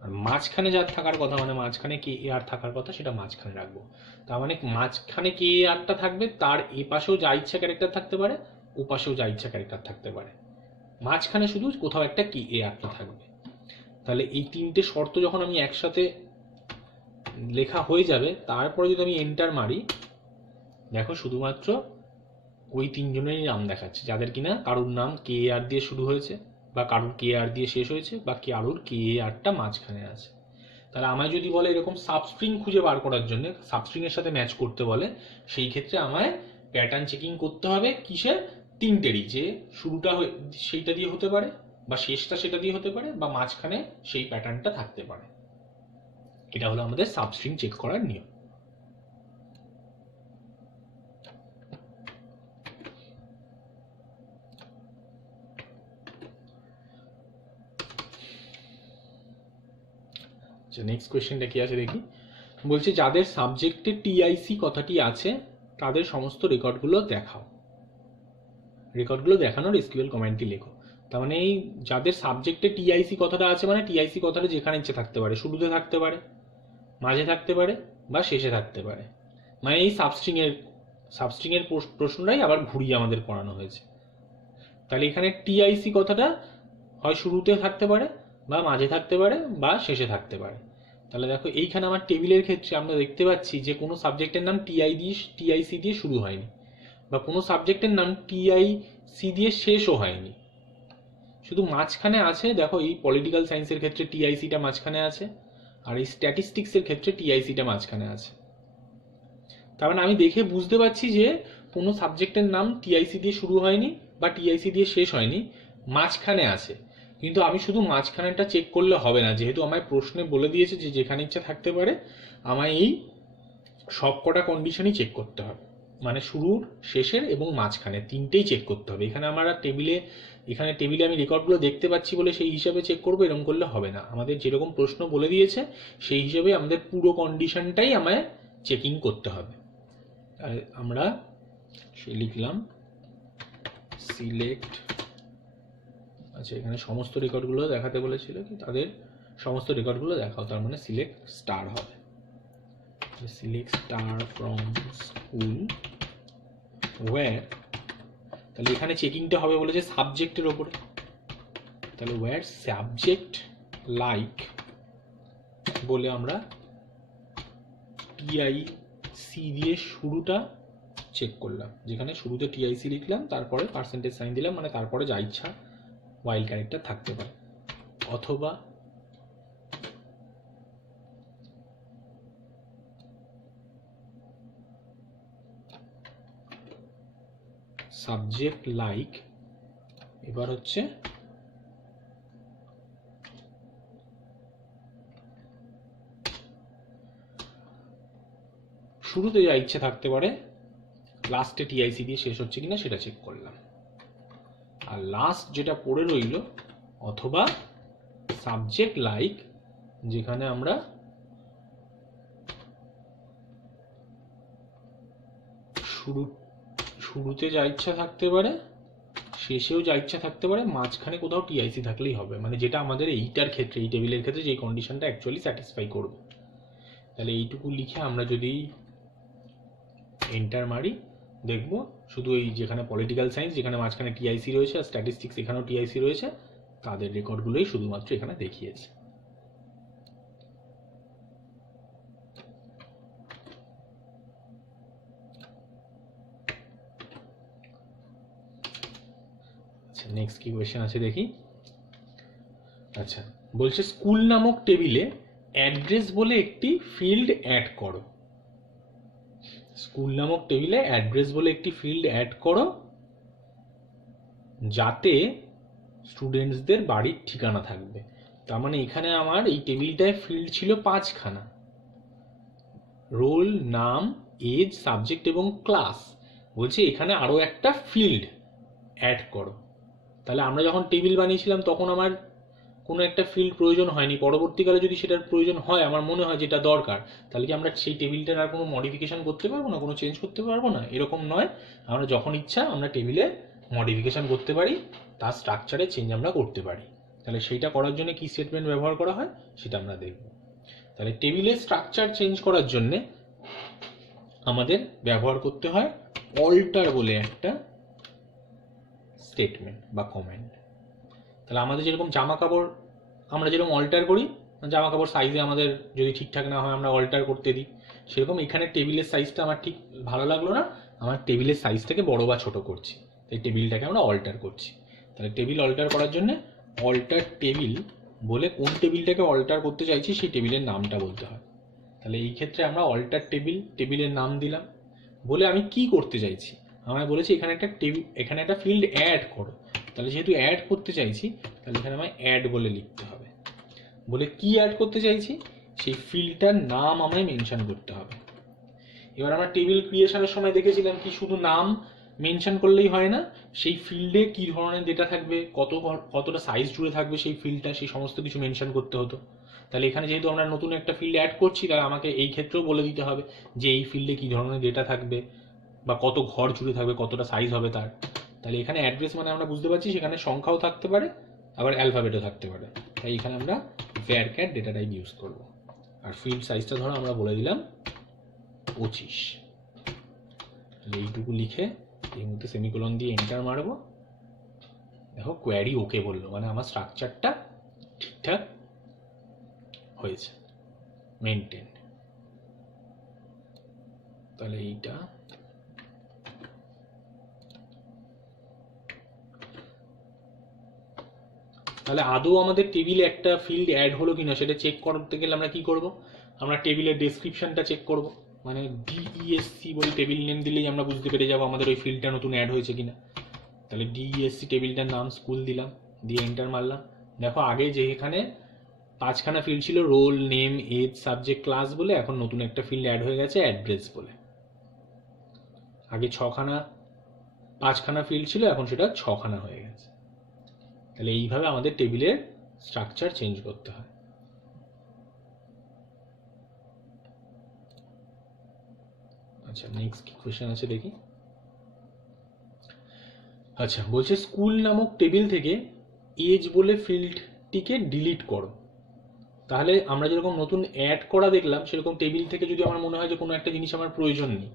আর মাঝখানে যার থাকার কথা, মানে মাঝখানে কে এ আর থাকার কথা, সেটা মাঝখানে রাখবো। তার মানে মাঝখানে কে এ আরটা থাকবে, তার এ পাশেও যা ইচ্ছা ক্যারেক্টার থাকতে পারে, ও পাশেও যা ইচ্ছা ক্যারেক্টার থাকতে পারে, মাঝখানে শুধু কোথাও একটা কে এ আরটা থাকবে। তাহলে এই তিনটে শর্ত যখন আমি একসাথে লেখা হয়ে যাবে, তারপরে যদি আমি এন্টার মারি, দেখো শুধুমাত্র ওই তিনজনেরই নাম দেখাচ্ছে, যাদের কিনা কারুর নাম কে আর দিয়ে শুরু হয়েছে, বা কারুর কে আর দিয়ে শেষ হয়েছে, বা কারুর কে আরটা মাঝখানে আছে। তাহলে আমায় যদি বলে এরকম সাবস্ট্রিং খুঁজে বার করার জন্য, সাবস্ট্রিং এর সাথে ম্যাচ করতে বলে, সেই ক্ষেত্রে আমায় প্যাটার্ন চেকিং করতে হবে কিসের, তিনটেরই, যে শুরুটা সেইটা দিয়ে হতে পারে, বা শেষটা সেটা দিয়ে হতে পারে, বা মাঝখানে সেই প্যাটার্নটা থাকতে পারে। এটা হলো আমাদের সাবস্ট্রিং চেক করার নিয়ম। নেক্সট কোয়েশ্চেনটা কি আছে দেখি, বলছে যাদের সাবজেক্টে টিআইসি কথাটি আছে তাদের সমস্ত রেকর্ডগুলো দেখাও, রেকর্ডগুলো দেখানোর এসকিউএল কমেন্টটি লেখো। তার মানে এই যাদের সাবজেক্টে টিআইসি কথাটা আছে, মানে টিআইসি কথাটা যেখানে ইচ্ছে থাকতে পারে, শুরুতে থাকতে পারে, মাঝে থাকতে পারে, বা শেষে থাকতে পারে, মানে এই সাবস্ট্রিং এর প্রশ্নটাই আবার ঘুরিয়ে আমাদের পড়ানো হয়েছে। তাহলে এখানে টিআইসি কথাটা হয় শুরুতে থাকতে পারে, বা মাঝে থাকতে পারে, বা শেষে থাকতে পারে। তাহলে দেখো এইখানে আমার টেবিলের ক্ষেত্রে আমরা দেখতে পাচ্ছি যে কোনো সাবজেক্টের নাম টিআইসি দিয়ে শুরু হয়নি, বা কোনো সাবজেক্টের নাম টিআইসি দিয়ে শেষও হয়নি, শুধু মাঝখানে আছে। দেখো এই পলিটিক্যাল সায়েন্সের ক্ষেত্রে টিআইসিটা মাঝখানে আছে, আর এই স্ট্যাটিস্টিক্সের ক্ষেত্রে টিআইসিটা মাঝখানে আছে। তার মানে আমি দেখে বুঝতে পারছি যে কোনো সাবজেক্টের নাম টিআইসি দিয়ে শুরু হয়নি বা টিআইসি দিয়ে শেষ হয়নি, মাঝখানে আছে। কিন্তু আমি শুধু মাঝখানেটা চেক করলে হবে না, যেহেতু আমায় প্রশ্নে বলে দিয়েছে যে যেখানে ইচ্ছা থাকতে পারে, আমায় এই সবকটা কন্ডিশনই চেক করতে হবে, মানে শুরুর, শেষের এবং মাঝখানে তিনটেই চেক করতে হবে। এখানে আমরা টেবিলে আমি রেকর্ডগুলো দেখতে পাচ্ছি বলে সেই হিসাবে চেক করবো, এরকম করলে হবে না। আমাদের যেরকম প্রশ্ন বলে দিয়েছে সেই হিসাবে আমাদের পুরো কন্ডিশনটাই আমায় চেকিং করতে হবে। আর আমরা লিখলাম সিলেক্ট, আচ্ছা এখানে সমস্ত রেকর্ডগুলো দেখাতে বলেছিল, কি তাদের সমস্ত রেকর্ডগুলো দেখাও, তার মানে সিলেক্ট স্টার হবে। Select star from school where, তাহলে এখানে চেকিংটা হবে বলেছে সাবজেক্টের ওপরে, তাহলে ওয়্যার সাবজেক্ট লাইক বলে আমরা টিআইসি দিয়ে শুরুটা চেক করলাম, যেখানে শুরুতে টিআইসি লিখলাম, তারপরে পার্সেন্টেজ সাইন দিলাম, মানে তারপরে যা ইচ্ছা ওয়াইল্ড ক্যারেক্টার থাকতে পারে। অথবা সাবজেক্ট লাইক, এবার হচ্ছে শুরুতে যা ইচ্ছে থাকতে পারে, লাস্টে টিআইসি দিয়ে শেষ হচ্ছে কিনা সেটা চেক করলাম। আর লাস্ট যেটা পড়ে রইল, অথবা সাবজেক্ট লাইক, যেখানে আমরা শুরুতে যা ইচ্ছা থাকতে পারে, শেষেও যা ইচ্ছা থাকতে পারে, মাঝখানে কোথাও টিআইসি থাকলেই হবে, মানে যেটা আমাদের এইটার ক্ষেত্রে, এই টেবিলের ক্ষেত্রে যে কন্ডিশনটা অ্যাকচুয়ালি স্যাটিসফাই করবে। তাহলে এইটুকু লিখে আমরা যদি এন্টার মারি, দেখবো শুধু এই যেখানে পলিটিক্যাল সায়েন্স, যেখানে মাঝখানে টিআইসি রয়েছে, আর স্ট্যাটিস্টিক্স এখানেও টিআইসি রয়েছে, তাদের রেকর্ডগুলোই শুধুমাত্র এখানে দেখিয়েছে। আচ্ছা নেক্সট কি কোয়েশ্চেন আছে দেখি। আচ্ছা বলছে স্কুল নামক টেবিলে অ্যাড্রেস বলে একটি ফিল্ড অ্যাড করো। স্কুল নামক টেবিলে অ্যাড্রেস বলে একটি ফিল্ড অ্যাড করো যাতে স্টুডেন্টসদের বাড়ির ঠিকানা থাকবে। তার মানে এখানে আমার এই টেবিলটায় ফিল্ড ছিল 5খানা, রোল, নাম, এজ, সাবজেক্ট এবং ক্লাস। বলছে এখানে আরও একটা ফিল্ড অ্যাড করো। তাহলে আমরা যখন টেবিল বানিয়েছিলাম তখন আমার কোনো একটা ফিল্ড প্রয়োজন হয়নি, পরবর্তীকালে যদি সেটার প্রয়োজন হয়, আমার মনে হয় যেটা দরকার, তাহলে কি আমরা সেই টেবিলটার আর কোনো মডিফিকেশন করতে পারবো না, কোনো চেঞ্জ করতে পারবো না? এরকম নয়, আমরা যখন ইচ্ছা আমরা টেবিলে মডিফিকেশন করতে পারি, তার স্ট্রাকচারে চেঞ্জ আমরা করতে পারি। তাহলে সেইটা করার জন্য কি স্টেটমেন্ট ব্যবহার করা হয় সেটা আমরা দেখব। তাহলে টেবিলের স্ট্রাকচার চেঞ্জ করার জন্যে আমাদের ব্যবহার করতে হয় অল্টার বলে একটা স্টেটমেন্ট বা কমেন্ট। তাহলে আমাদের যেরকম জামা কাপড় আমরা যেরকম অল্টার করি, জামা কাপড় সাইজে আমাদের যদি ঠিকঠাক না হয় আমরা অল্টার করতে দিই, সেরকম এখানে টেবিলের সাইজটা আমার ঠিক ভালো লাগলো না, আমার টেবিলের সাইজটাকে বড় বা ছোট করছি, তাই টেবিলটাকে আমরা অল্টার করছি। তাহলে টেবিল অল্টার করার জন্য অল্টার টেবিল বলে কোন টেবিলটাকে অল্টার করতে চাইছি সেই টেবিলের নামটা বলতে হয়। তাহলে এই ক্ষেত্রে আমরা অল্টার টেবিলের নাম দিলাম, বলে আমি কি করতে চাইছি, আমায় বলেছি এখানে একটা ফিল্ড অ্যাড করো। তাহলে যেহেতু অ্যাড করতে চাইছি, তাহলে এখানে আমায় অ্যাড বলে লিখতে হবে। বলে কি অ্যাড করতে চাইছি, সেই ফিল্ডটার নাম আমায় মেনশন করতে হবে। এবার আমরা টেবিল ক্রিয়েশনের সময় দেখেছিলাম কি শুধু নাম মেনশন করলেই হয় না, সেই ফিল্ডে কি ধরনের ডেটা থাকবে, কতটা সাইজ জুড়ে থাকবে সেই ফিল্ডটা, সেই সমস্ত কিছু মেনশন করতে হতো। তাহলে এখানে যেহেতু আমরা নতুন একটা ফিল্ড অ্যাড করছি, তাহলে আমাকে এই ক্ষেত্রেও বলে দিতে হবে যে এই ফিল্ডে কি ধরনের ডেটা থাকবে, বা কত ঘর জুড়ে থাকবে, কতটা সাইজ হবে তার। তাহলে এখানে অ্যাড্রেস মানে আমরা বুঝতে পারছি সেখানে সংখ্যাও থাকতে পারে, আবার অ্যালফাবেটও থাকতে পারে, তাই এখানে আমরা varchar ডেটা টাইপ ইউজ করব। আর ফিল্ড সাইজটা ধরো আমরা বলে দিলাম 25। তাহলে এইটুকু লিখে এই মধ্যে সেমিকোলন দিয়ে এন্টার মারবো। দেখো কোয়ারি ওকে বললো, মানে আমার স্ট্রাকচারটা ঠিকঠাক হয়েছে, মেনটেন। তাহলে এইটা তাহলে আদৌ আমাদের টেবিলে একটা ফিল্ড অ্যাড হলো কিনা সেটা চেক করতে গেলে আমরা কি করব, আমরা টেবিলের ডেসক্রিপশনটা চেক করব, মানে ডিইএসসি বলে টেবিল নেম দিলেই আমরা বুঝতে পেরে যাবো আমাদের ওই ফিল্ডটা নতুন অ্যাড হয়েছে কিনা। তাহলে ডিইএসসি টেবিলটার নাম স্কুল দিলাম, দিয়ে এন্টার মারলাম, দেখো আগে যেখানে 5খানা ফিল্ড ছিল roll, name, age, subject, class বলে, এখন নতুন একটা ফিল্ড অ্যাড হয়ে গেছে অ্যাড্রেস বলে। আগে 5খানা ফিল্ড ছিল, এখন সেটা 6খানা হয়ে গেছে। তাহলে এইভাবে আমাদের টেবিলের স্ট্রাকচার চেঞ্জ করতে হয়। আচ্ছা, নেক্সট কি কোয়েশ্চেন আছে দেখি। আচ্ছা, বলছে স্কুল নামক টেবিল থেকে এজ বলে ফিল্ডটিকে ডিলিট করো। তাহলে আমরা যেরকম নতুন অ্যাড করা দেখলাম, সেরকম টেবিল থেকে যদি আমার মনে হয় যে কোনো একটা জিনিস আমার প্রয়োজন নেই,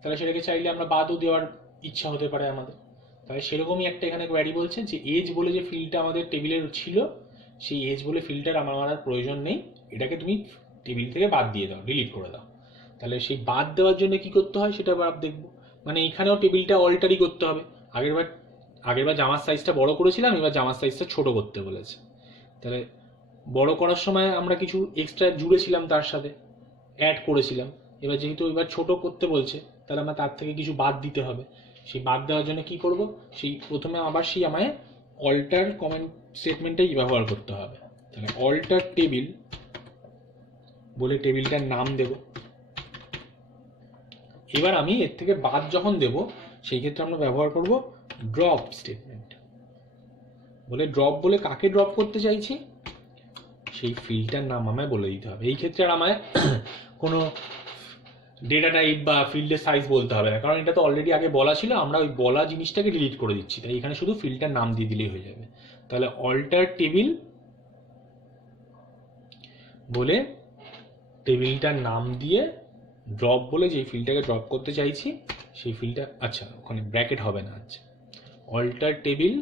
তাহলে সেটাকে চাইলে আমরা বাদও দেওয়ার ইচ্ছা হতে পারে আমাদের। তাহলে সেরকমই একটা এখানে কোয়ারি বলছে যে এজ বলে যে ফিল্ডটা আমাদের টেবিলের ছিল, সেই এজ বলে ফিল্ডটার আমার আর প্রয়োজন নেই, এটাকে তুমি টেবিল থেকে বাদ দিয়ে দাও, ডিলিট করে দাও। তাহলে সেই বাদ দেওয়ার জন্য কি করতে হয় সেটা আবার দেখবো। মানে এখানেও টেবিলটা অল্টারই করতে হবে। আগেরবার জামার সাইজটা বড় করেছিলাম, এবার জামার সাইজটা ছোট করতে বলেছে। তাহলে বড় করার সময় আমরা কিছু এক্সট্রা জুড়েছিলাম, তার সাথে অ্যাড করেছিলাম। এবার যেহেতু এবার ছোট করতে বলছে, তাহলে আমার তার থেকে কিছু বাদ দিতে হবে। সেই বাদ দেওয়ার জন্য কি করব, সেই প্রথমে আবার সেই আমায় অল্টার কমেন্ট স্টেটমেন্টটাই ব্যবহার করতে হবে। তাহলে অল্টার টেবিল বলে টেবিলটার নাম দেব। এবার আমি এর থেকে বাদ যখন দেব, সেই ক্ষেত্রে আমরা ব্যবহার করব ড্রপ স্টেটমেন্ট। বলে ড্রপ বলে কাকে ড্রপ করতে চাইছি, সেই ফিল্ডটার নাম আমায় বলে দিতে হবে। এই ক্ষেত্রে আর আমায় কোনো ডেটা টাইপ বা ফিল্ডের সাইজ বলতে হবে না, কারণ এটা তো অলরেডি আগে বলা ছিল, আমরা ওই বলা জিনিসটাকে ডিলিট করে দিচ্ছি। তাই এখানে শুধু ফিল্ডটার নাম দিয়ে দিলেই হয়ে যাবে। তাহলে অল্টার টেবিল বলে টেবিলটার নাম দিয়ে ড্রপ বলে যেই ফিল্ডটাকে ড্রপ করতে চাইছি সেই ফিল্ডটা, আচ্ছা ওখানে ব্র্যাকেট হবে না, আচ্ছা অল্টার টেবিল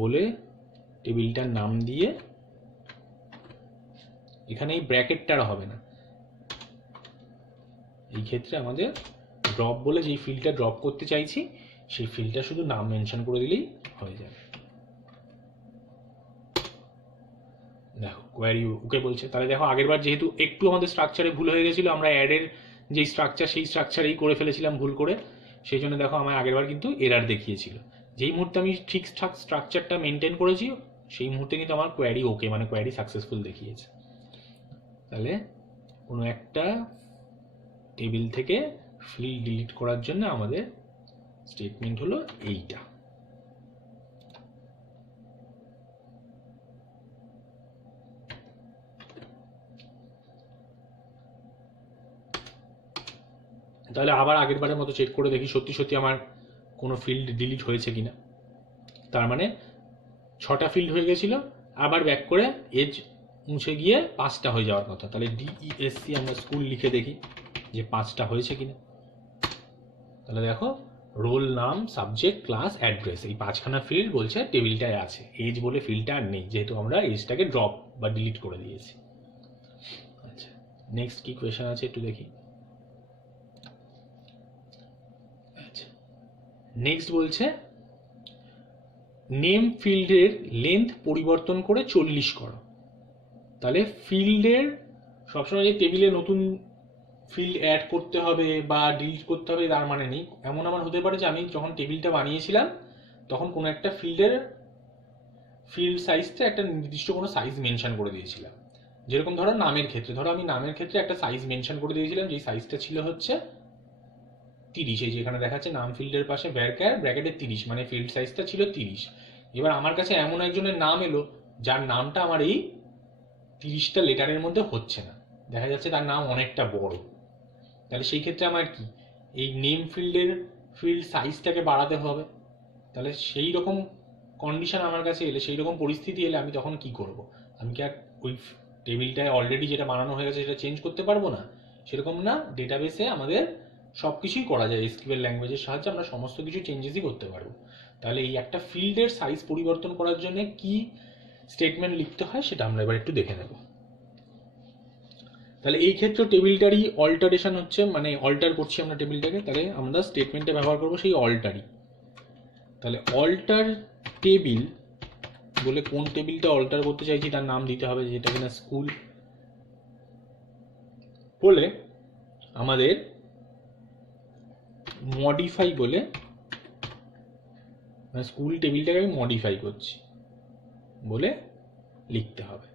বলে টেবিলটার নাম দিয়ে, এখানে এই ব্র্যাকেটটা হবে না। এই ক্ষেত্রে আমাদের ড্রপ বলে যেই ফিল্ডটা ড্রপ করতে চাইছি সেই ফিল্ডটা শুধু নাম মেনশন করে দিলেই হয়ে যাবে। দেখো কোয়ারি ওকে বলছে। তাহলে দেখো আগেরবার যেহেতু একটু আমাদের স্ট্রাকচারে ভুল হয়ে গেছিলো, আমরা অ্যাডের যেই স্ট্রাকচার সেই স্ট্রাকচারেই করে ফেলেছিলাম ভুল করে, সেই জন্য দেখো আমার আগেরবার কিন্তু এরার দেখিয়েছিল। যেই মুহূর্তে আমি ঠিকঠাক স্ট্রাকচারটা মেনটেন করেছি, সেই মুহূর্তে কিন্তু আমার কোয়ারি ওকে, মানে কোয়ারি সাকসেসফুল দেখিয়েছে। তাহলে কোনো একটা টেবিল থেকে ফিল্ড ডিলিট করার জন্য আমাদের স্টেটমেন্ট হলো এইটা। তাহলে আবার আগের বারের মতো চেক করে দেখি সত্যি সত্যি আমার কোনো ফিল্ড ডিলিট হয়েছে কিনা। তার মানে 6টা ফিল্ড হয়ে গেছিল, আবার ব্যাক করে এজ মুছে গিয়ে 5টা হয়ে যাওয়ার কথা। তাহলে ডিইএসসি আমরা স্কুল লিখে দেখি যে 5টা হয়েছে কিনা। তাহলে দেখো রোল, নাম, সাবজেক্ট, ক্লাস, অ্যাড্রেস, এই 5খানা ফিল্ড বলছে টেবিলটায় আছে, এজ বলে ফিল্ডটা আর নেই, যেহেতু আমরা এজটাকে ড্রপ বা ডিলিট করে দিয়েছি। আচ্ছা, নেক্সট কি কোয়েশ্চেন আছে একটু দেখি। আচ্ছা, নেক্সট বলছে নেম ফিল্ডের লেন্থ পরিবর্তন করে 40 করো। তাহলে ফিল্ডের সবসময় যে টেবিলে নতুন ফিল্ড অ্যাড করতে হবে বা ডিলিট করতে হবে তার মানে নেই। এমন আমার হতে পারে যে আমি যখন টেবিলটা বানিয়েছিলাম তখন কোনো একটা ফিল্ড সাইজটা একটা নির্দিষ্ট কোনো সাইজ মেনশন করে দিয়েছিলাম। যেরকম ধরো নামের ক্ষেত্রে, ধরো আমি নামের ক্ষেত্রে একটা সাইজ মেনশন করে দিয়েছিলাম, যেই সাইজটা ছিল হচ্ছে 30। এই যেখানে দেখাচ্ছে নাম ফিল্ডের পাশে ব্র্যাকেটে 30, মানে ফিল্ড সাইজটা ছিল 30। এবার আমার কাছে এমন একজনের নাম এলো যার নামটা আমার এই 30টা লেটারের মধ্যে হচ্ছে না, দেখা যাচ্ছে তার নাম অনেকটা বড়। তাহলে সেই ক্ষেত্রে আমার কি এই নেম ফিল্ড সাইজটাকে বাড়াতে হবে। তাহলে সেই রকম কন্ডিশন আমার কাছে এলে, সেই রকম পরিস্থিতি এলে আমি তখন কি করব? আমি কি আর ওই টেবিলটায় অলরেডি যেটা বানানো হয়ে গেছে সেটা চেঞ্জ করতে পারবো না? সেরকম না, ডেটাবেসে আমাদের সব কিছুই করা যায়, এসকিউএল ল্যাঙ্গুয়েজের সাহায্যে আমরা সমস্ত কিছু চেঞ্জেসই করতে পারবো। তাহলে এই একটা ফিল্ডের সাইজ পরিবর্তন করার জন্য কি স্টেটমেন্ট লিখতে হয় সেটা আমরা এবার একটু দেখে নেব। তাহলে এই ক্ষেত্রে টেবিলটারই অল্টারেশন হচ্ছে, মানে অল্টার করছি আমরা টেবিলটাকে, তাহলে আমরা স্টেটমেন্টে ব্যবহার করবো সেই অল্টারই। তাহলে অল্টার টেবিল বলে কোন টেবিলটা অল্টার করতে চাইছি তার নাম দিতে হবে, যেটা কিনা স্কুল বলে আমাদের মডিফাই বলে, স্কুল টেবিলটাকে আমি মডিফাই করছি বলে লিখতে হবে।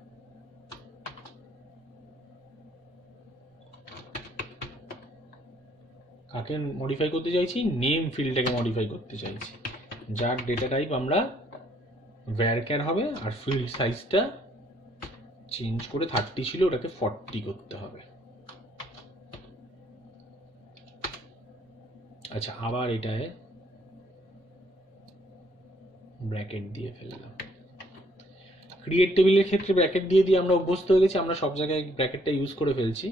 কাকে মডিফাই করতে চাইছি? নেম ফিল্ডটাকে মডিফাই করতে চাইছি, যার ডেটা টাইপ আমরা ভ্যারক্যার হবে, আর ফিল্ড সাইজটা চেঞ্জ করে 30 ছিল, ওটাকে 40 করতে হবে। আচ্ছা, আবার এটায় ব্র্যাকেট দিয়ে ফেললাম। ক্রিয়েট টেবিলের ক্ষেত্রে ব্র্যাকেট দিয়ে দিয়ে আমরা অভ্যস্ত হয়ে গেছি, আমরা সব জায়গায় ব্র্যাকেটটা ইউজ করে ফেলছি।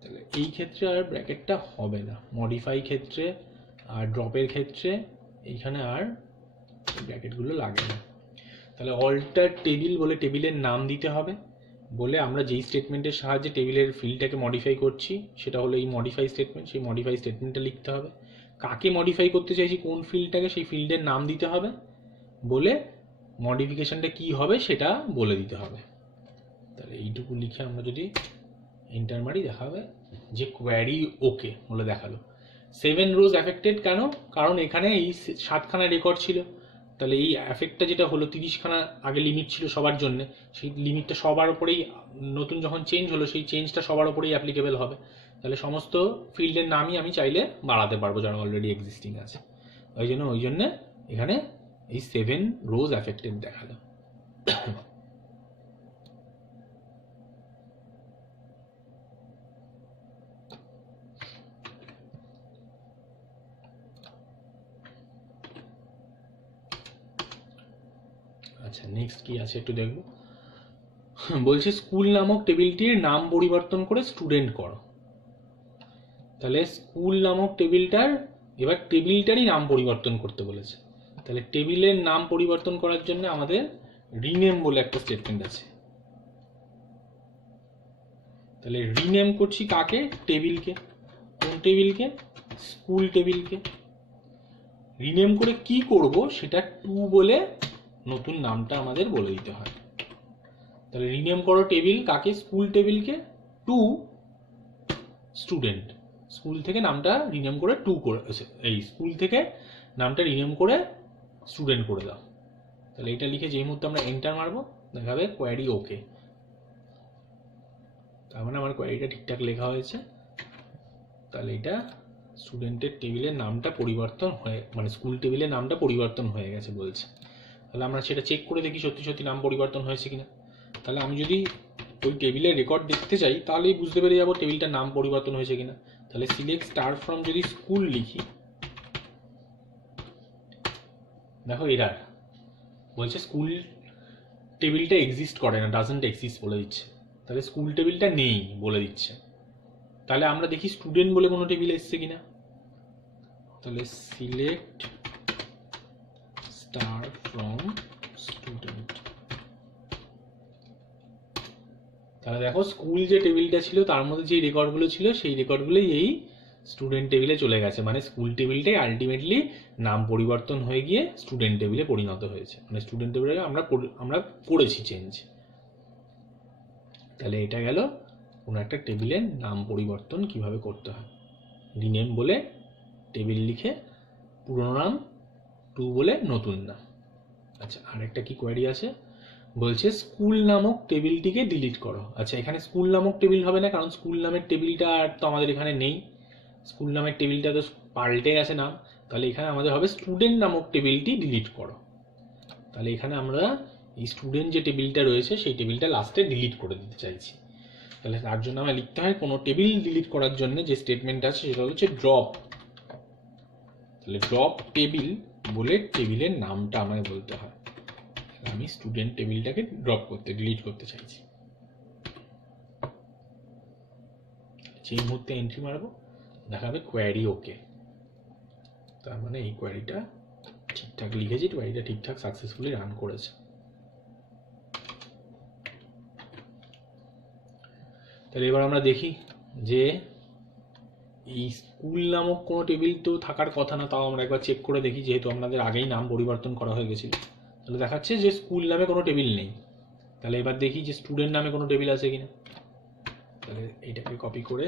তাহলে এই ক্ষেত্রে আর ব্র্যাকেটটা হবে না। মডিফাই ক্ষেত্রে আর ড্রপের ক্ষেত্রে এইখানে আর ব্র্যাকেটগুলো লাগে না। তাহলে অল্টার টেবিল বলে টেবিলের নাম দিতে হবে, বলে আমরা যেই স্টেটমেন্টের সাহায্যে টেবিলের ফিল্ডটাকে মডিফাই করছি সেটা হলো এই মডিফাই স্টেটমেন্ট, সেই মডিফাই স্টেটমেন্টটা লিখতে হবে। কাকে মডিফাই করতে চাইছি, কোন ফিল্ডটাকে, সেই ফিল্ডের নাম দিতে হবে, বলে মডিফিকেশনটা কি হবে সেটা বলে দিতে হবে। তাহলে এইটুকু লিখে আমরা যদি এন্টার মারি, দেখাবে যে কোয়ারি ওকে বলে দেখালো। 7 রোজ অ্যাফেক্টেড কেন? কারণ এখানে এই 7খানা রেকর্ড ছিল, তাহলে এই অ্যাফেক্টটা যেটা হলো 30খানা আগে লিমিট ছিল সবার জন্য, সেই লিমিটটা সবার ওপরেই, নতুন যখন চেঞ্জ হলো সেই চেঞ্জটা সবার ওপরেই অ্যাপ্লিকেবল হবে। তাহলে সমস্ত ফিল্ডের নামই আমি চাইলে বাড়াতে পারবো যারা অলরেডি এক্সিস্টিং আছে। ওই জন্য এখানে এই 7 রোজ অ্যাফেক্টেড দেখালো। আচ্ছা, নেক্সট কি আছে একটু দেখব। বলছে স্কুল নামক টেবিলটির নাম পরিবর্তন করে স্টুডেন্ট করো। তাহলে স্কুল নামক এবার টেবিলটারই নাম পরিবর্তন করতে বলেছে। তাহলে টেবিলের নাম পরিবর্তন করার জন্য আমাদের রিনেম বলে একটা স্টেটমেন্ট আছে। তাহলে রিনেম করছি কাকে? টেবিলকে। কোন টেবিলকে? স্কুল টেবিলকে। রিনেম করে কি করব সেটা টু বলে নতুন নামটা আমাদের বলে দিতে হয়। তাহলে রিনেম করো টেবিল কাকে? স্কুল টেবিলকে, টু স্টুডেন্ট। স্কুল থেকে নামটা রিনেম করে এই স্কুল থেকে নামটা রিনেম করে স্টুডেন্ট করে দাও। তাহলে এটা লিখে যেই মুহূর্তে আমরা এন্টার মারবো, দেখাবে কোয়ারি ওকে। তার মানে আমার কোয়ারিটা ঠিকঠাক লেখা হয়েছে। তাহলে এটা স্টুডেন্টের টেবিলের নামটা পরিবর্তন হয়ে, মানে স্কুল টেবিলের নামটা পরিবর্তন হয়ে গেছে বলছে। তাহলে আমরা সেটা চেক করে দেখি সত্যি সত্যি নাম পরিবর্তন হয়েছে কিনা। তাহলে আমি যদি ওই টেবিলের রেকর্ড দেখতে চাই তাহলেই বুঝতে পেরে যাবো টেবিলটার নাম পরিবর্তন হয়েছে কিনা। তাহলে সিলেক্ট স্টার ফ্রম যদি স্কুল লিখি, দেখো এরার বলছে স্কুল টেবিলটা এক্সিস্ট করে না, ডাজন্ট এক্সিস্ট বলে দিচ্ছে। তাহলে স্কুল টেবিলটা নেই বলে দিচ্ছে। তাহলে আমরা দেখি স্টুডেন্ট বলে কোনো টেবিল এসছে কিনা। তাহলে সিলেক্ট স্টার ফ্রম স্টুডেন্ট। তাহলে দেখো স্কুল যে টেবিলটা ছিল তার মধ্যে যে রেকর্ডগুলো ছিল সেই রেকর্ডগুলোই এই স্টুডেন্ট টেবিলে চলে গেছে। মানে স্কুল টেবিলটাই আলটিমেটলি নাম পরিবর্তন হয়ে গিয়ে স্টুডেন্ট টেবিলে পরিণত হয়েছে। মানে স্টুডেন্ট টেবিলে আমরা করেছি চেঞ্জ। তাহলে এটা গেল কোনো একটা টেবিলের নাম পরিবর্তন কিভাবে করতে হয়। রিনেম বলে টেবিল লিখে পুরনো নাম, টু বলে নতুন নাম। আচ্ছা, আরেকটা কি কোয়ারি আছে, বলছে স্কুল নামক টেবিলটিকে ডিলিট করো। আচ্ছা, এখানে স্কুল নামক টেবিল হবে না, কারণ স্কুল নামের টেবিলটা আর তো আমাদের এখানে নেই। স্কুল নামের টেবিলটা তো পাল্টে গেছে নাম। তাহলে এখানে আমাদের হবে স্টুডেন্ট নামক টেবিলটি ডিলিট করো। তাহলে এখানে আমরা এই স্টুডেন্ট যে টেবিলটা রয়েছে সেই টেবিলটা লাস্টে ডিলিট করে দিতে চাইছি। তাহলে তার জন্য আমার লিখতে হয় কোনো টেবিল ডিলিট করার জন্য যে স্টেটমেন্ট আছে সেটা হচ্ছে ড্রপ। তাহলে ড্রপ টেবিল বলে টেবিলের নামটা আমাকে বলতে হয়। আমি স্টুডেন্ট টেবিলটাকে ডিলিট করতে চাইছি। যে মুহূর্তে এন্ট্রি মারবো দেখাবে কোয়ারি ওকে। তার মানে এই কোয়ারিটা ঠিকঠাক লিখেছি, কোয়ারিটা ঠিকঠাক সাকসেসফুলি রান করেছে। তাহলে এবার আমরা দেখি যে এই স্কুল নামক কোনো টেবিল তো থাকার কথা না, তাও আমরা একবার চেক করে দেখি, যেহেতু আপনাদের আগেই নাম পরিবর্তন করা হয়ে গেছিল। তাহলে দেখাচ্ছে যে স্কুল নামে কোনো টেবিল নেই। তাহলে এবার দেখি যে স্টুডেন্ট নামে কোনো টেবিল আছে কিনা। তাহলে এইটাকে কপি করে,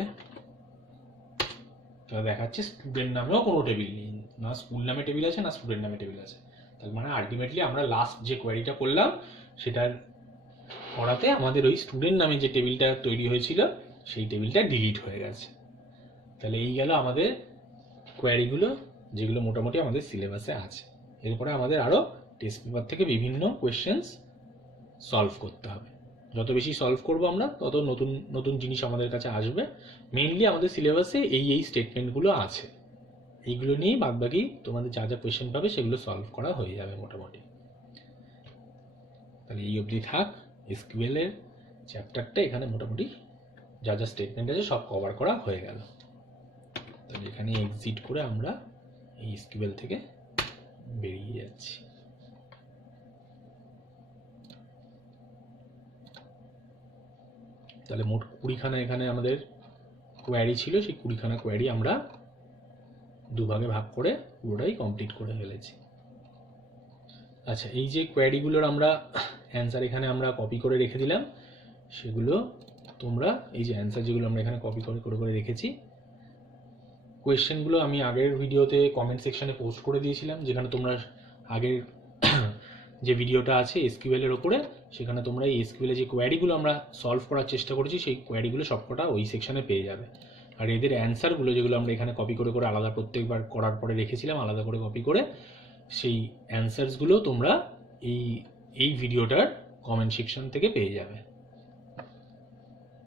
তাহলে দেখাচ্ছে স্টুডেন্ট নামেও কোনো টেবিল নেই, না স্কুল নামে টেবিল আছে না স্টুডেন্ট নামে টেবিল আছে। তার মানে আলটিমেটলি আমরা লাস্ট যে কোয়ারিটা করলাম সেটার করাতে আমাদের ওই স্টুডেন্ট নামে যে টেবিলটা তৈরি হয়েছিল সেই টেবিলটা ডিলিট হয়ে গেছে। তাহলে এই গেল আমাদের কোয়ারিগুলো, যেগুলো মোটামুটি আমাদের সিলেবাসে আছে। এরপরে আমাদের আরও টেস্ট পেপার থেকে বিভিন্ন কোয়েশ্চেন্স সলভ করতে হবে। যত বেশি সলভ করব আমরা, তত নতুন নতুন জিনিস আমাদের কাছে আসবে। মেইনলি আমাদের সিলেবাসে এই স্টেটমেন্টগুলো আছে, এইগুলো নিয়েই বাদবাকি তোমাদের যা যা কোয়েশ্চেন পাবে সেগুলো সলভ করা হয়ে যাবে মোটামুটি। তাহলে এই অবধি থাক এসকিউএল এর চ্যাপ্টারটা। এখানে মোটামুটি যা যা স্টেটমেন্ট আছে সব কভার করা হয়ে গেল। তাহলে এখানে এক্সিট করে আমরা এই এসকিউএল থেকে বেরিয়ে যাচ্ছি। তাহলে মোট 20খানা এখানে আমাদের কোয়ারি ছিল, সেই 20খানা কোয়ারি আমরা দুভাগে ভাগ করে পুরোটাই কমপ্লিট করে ফেলেছি। আচ্ছা, এই যে কোয়ারিগুলোর আমরা অ্যান্সার এখানে আমরা কপি করে রেখে দিলাম, সেগুলো তোমরা এই যে অ্যান্সার যেগুলো আমরা এখানে কপি করে রেখেছি, কোয়েশ্চেনগুলো আমি আগের ভিডিওতে কমেন্ট সেকশনে পোস্ট করে দিয়েছিলাম, যেখানে তোমরা আগের যে ভিডিওটা আছে এসকিউএল এর ওপরে, সেখানে তোমরা এই এসকিউএল এর যে কোয়ারিগুলো আমরা সলভ করার চেষ্টা করেছি সেই কোয়ারিগুলো সবকটা ওই সেকশনে পেয়ে যাবে। আর এদের অ্যান্সারগুলো যেগুলো আমরা এখানে কপি করে আলাদা প্রত্যেকবার করার পরে রেখেছিলাম আলাদা করে কপি করে, সেই অ্যান্সারসগুলো তোমরা এই ভিডিওটার কমেন্ট সেকশন থেকে পেয়ে যাবে।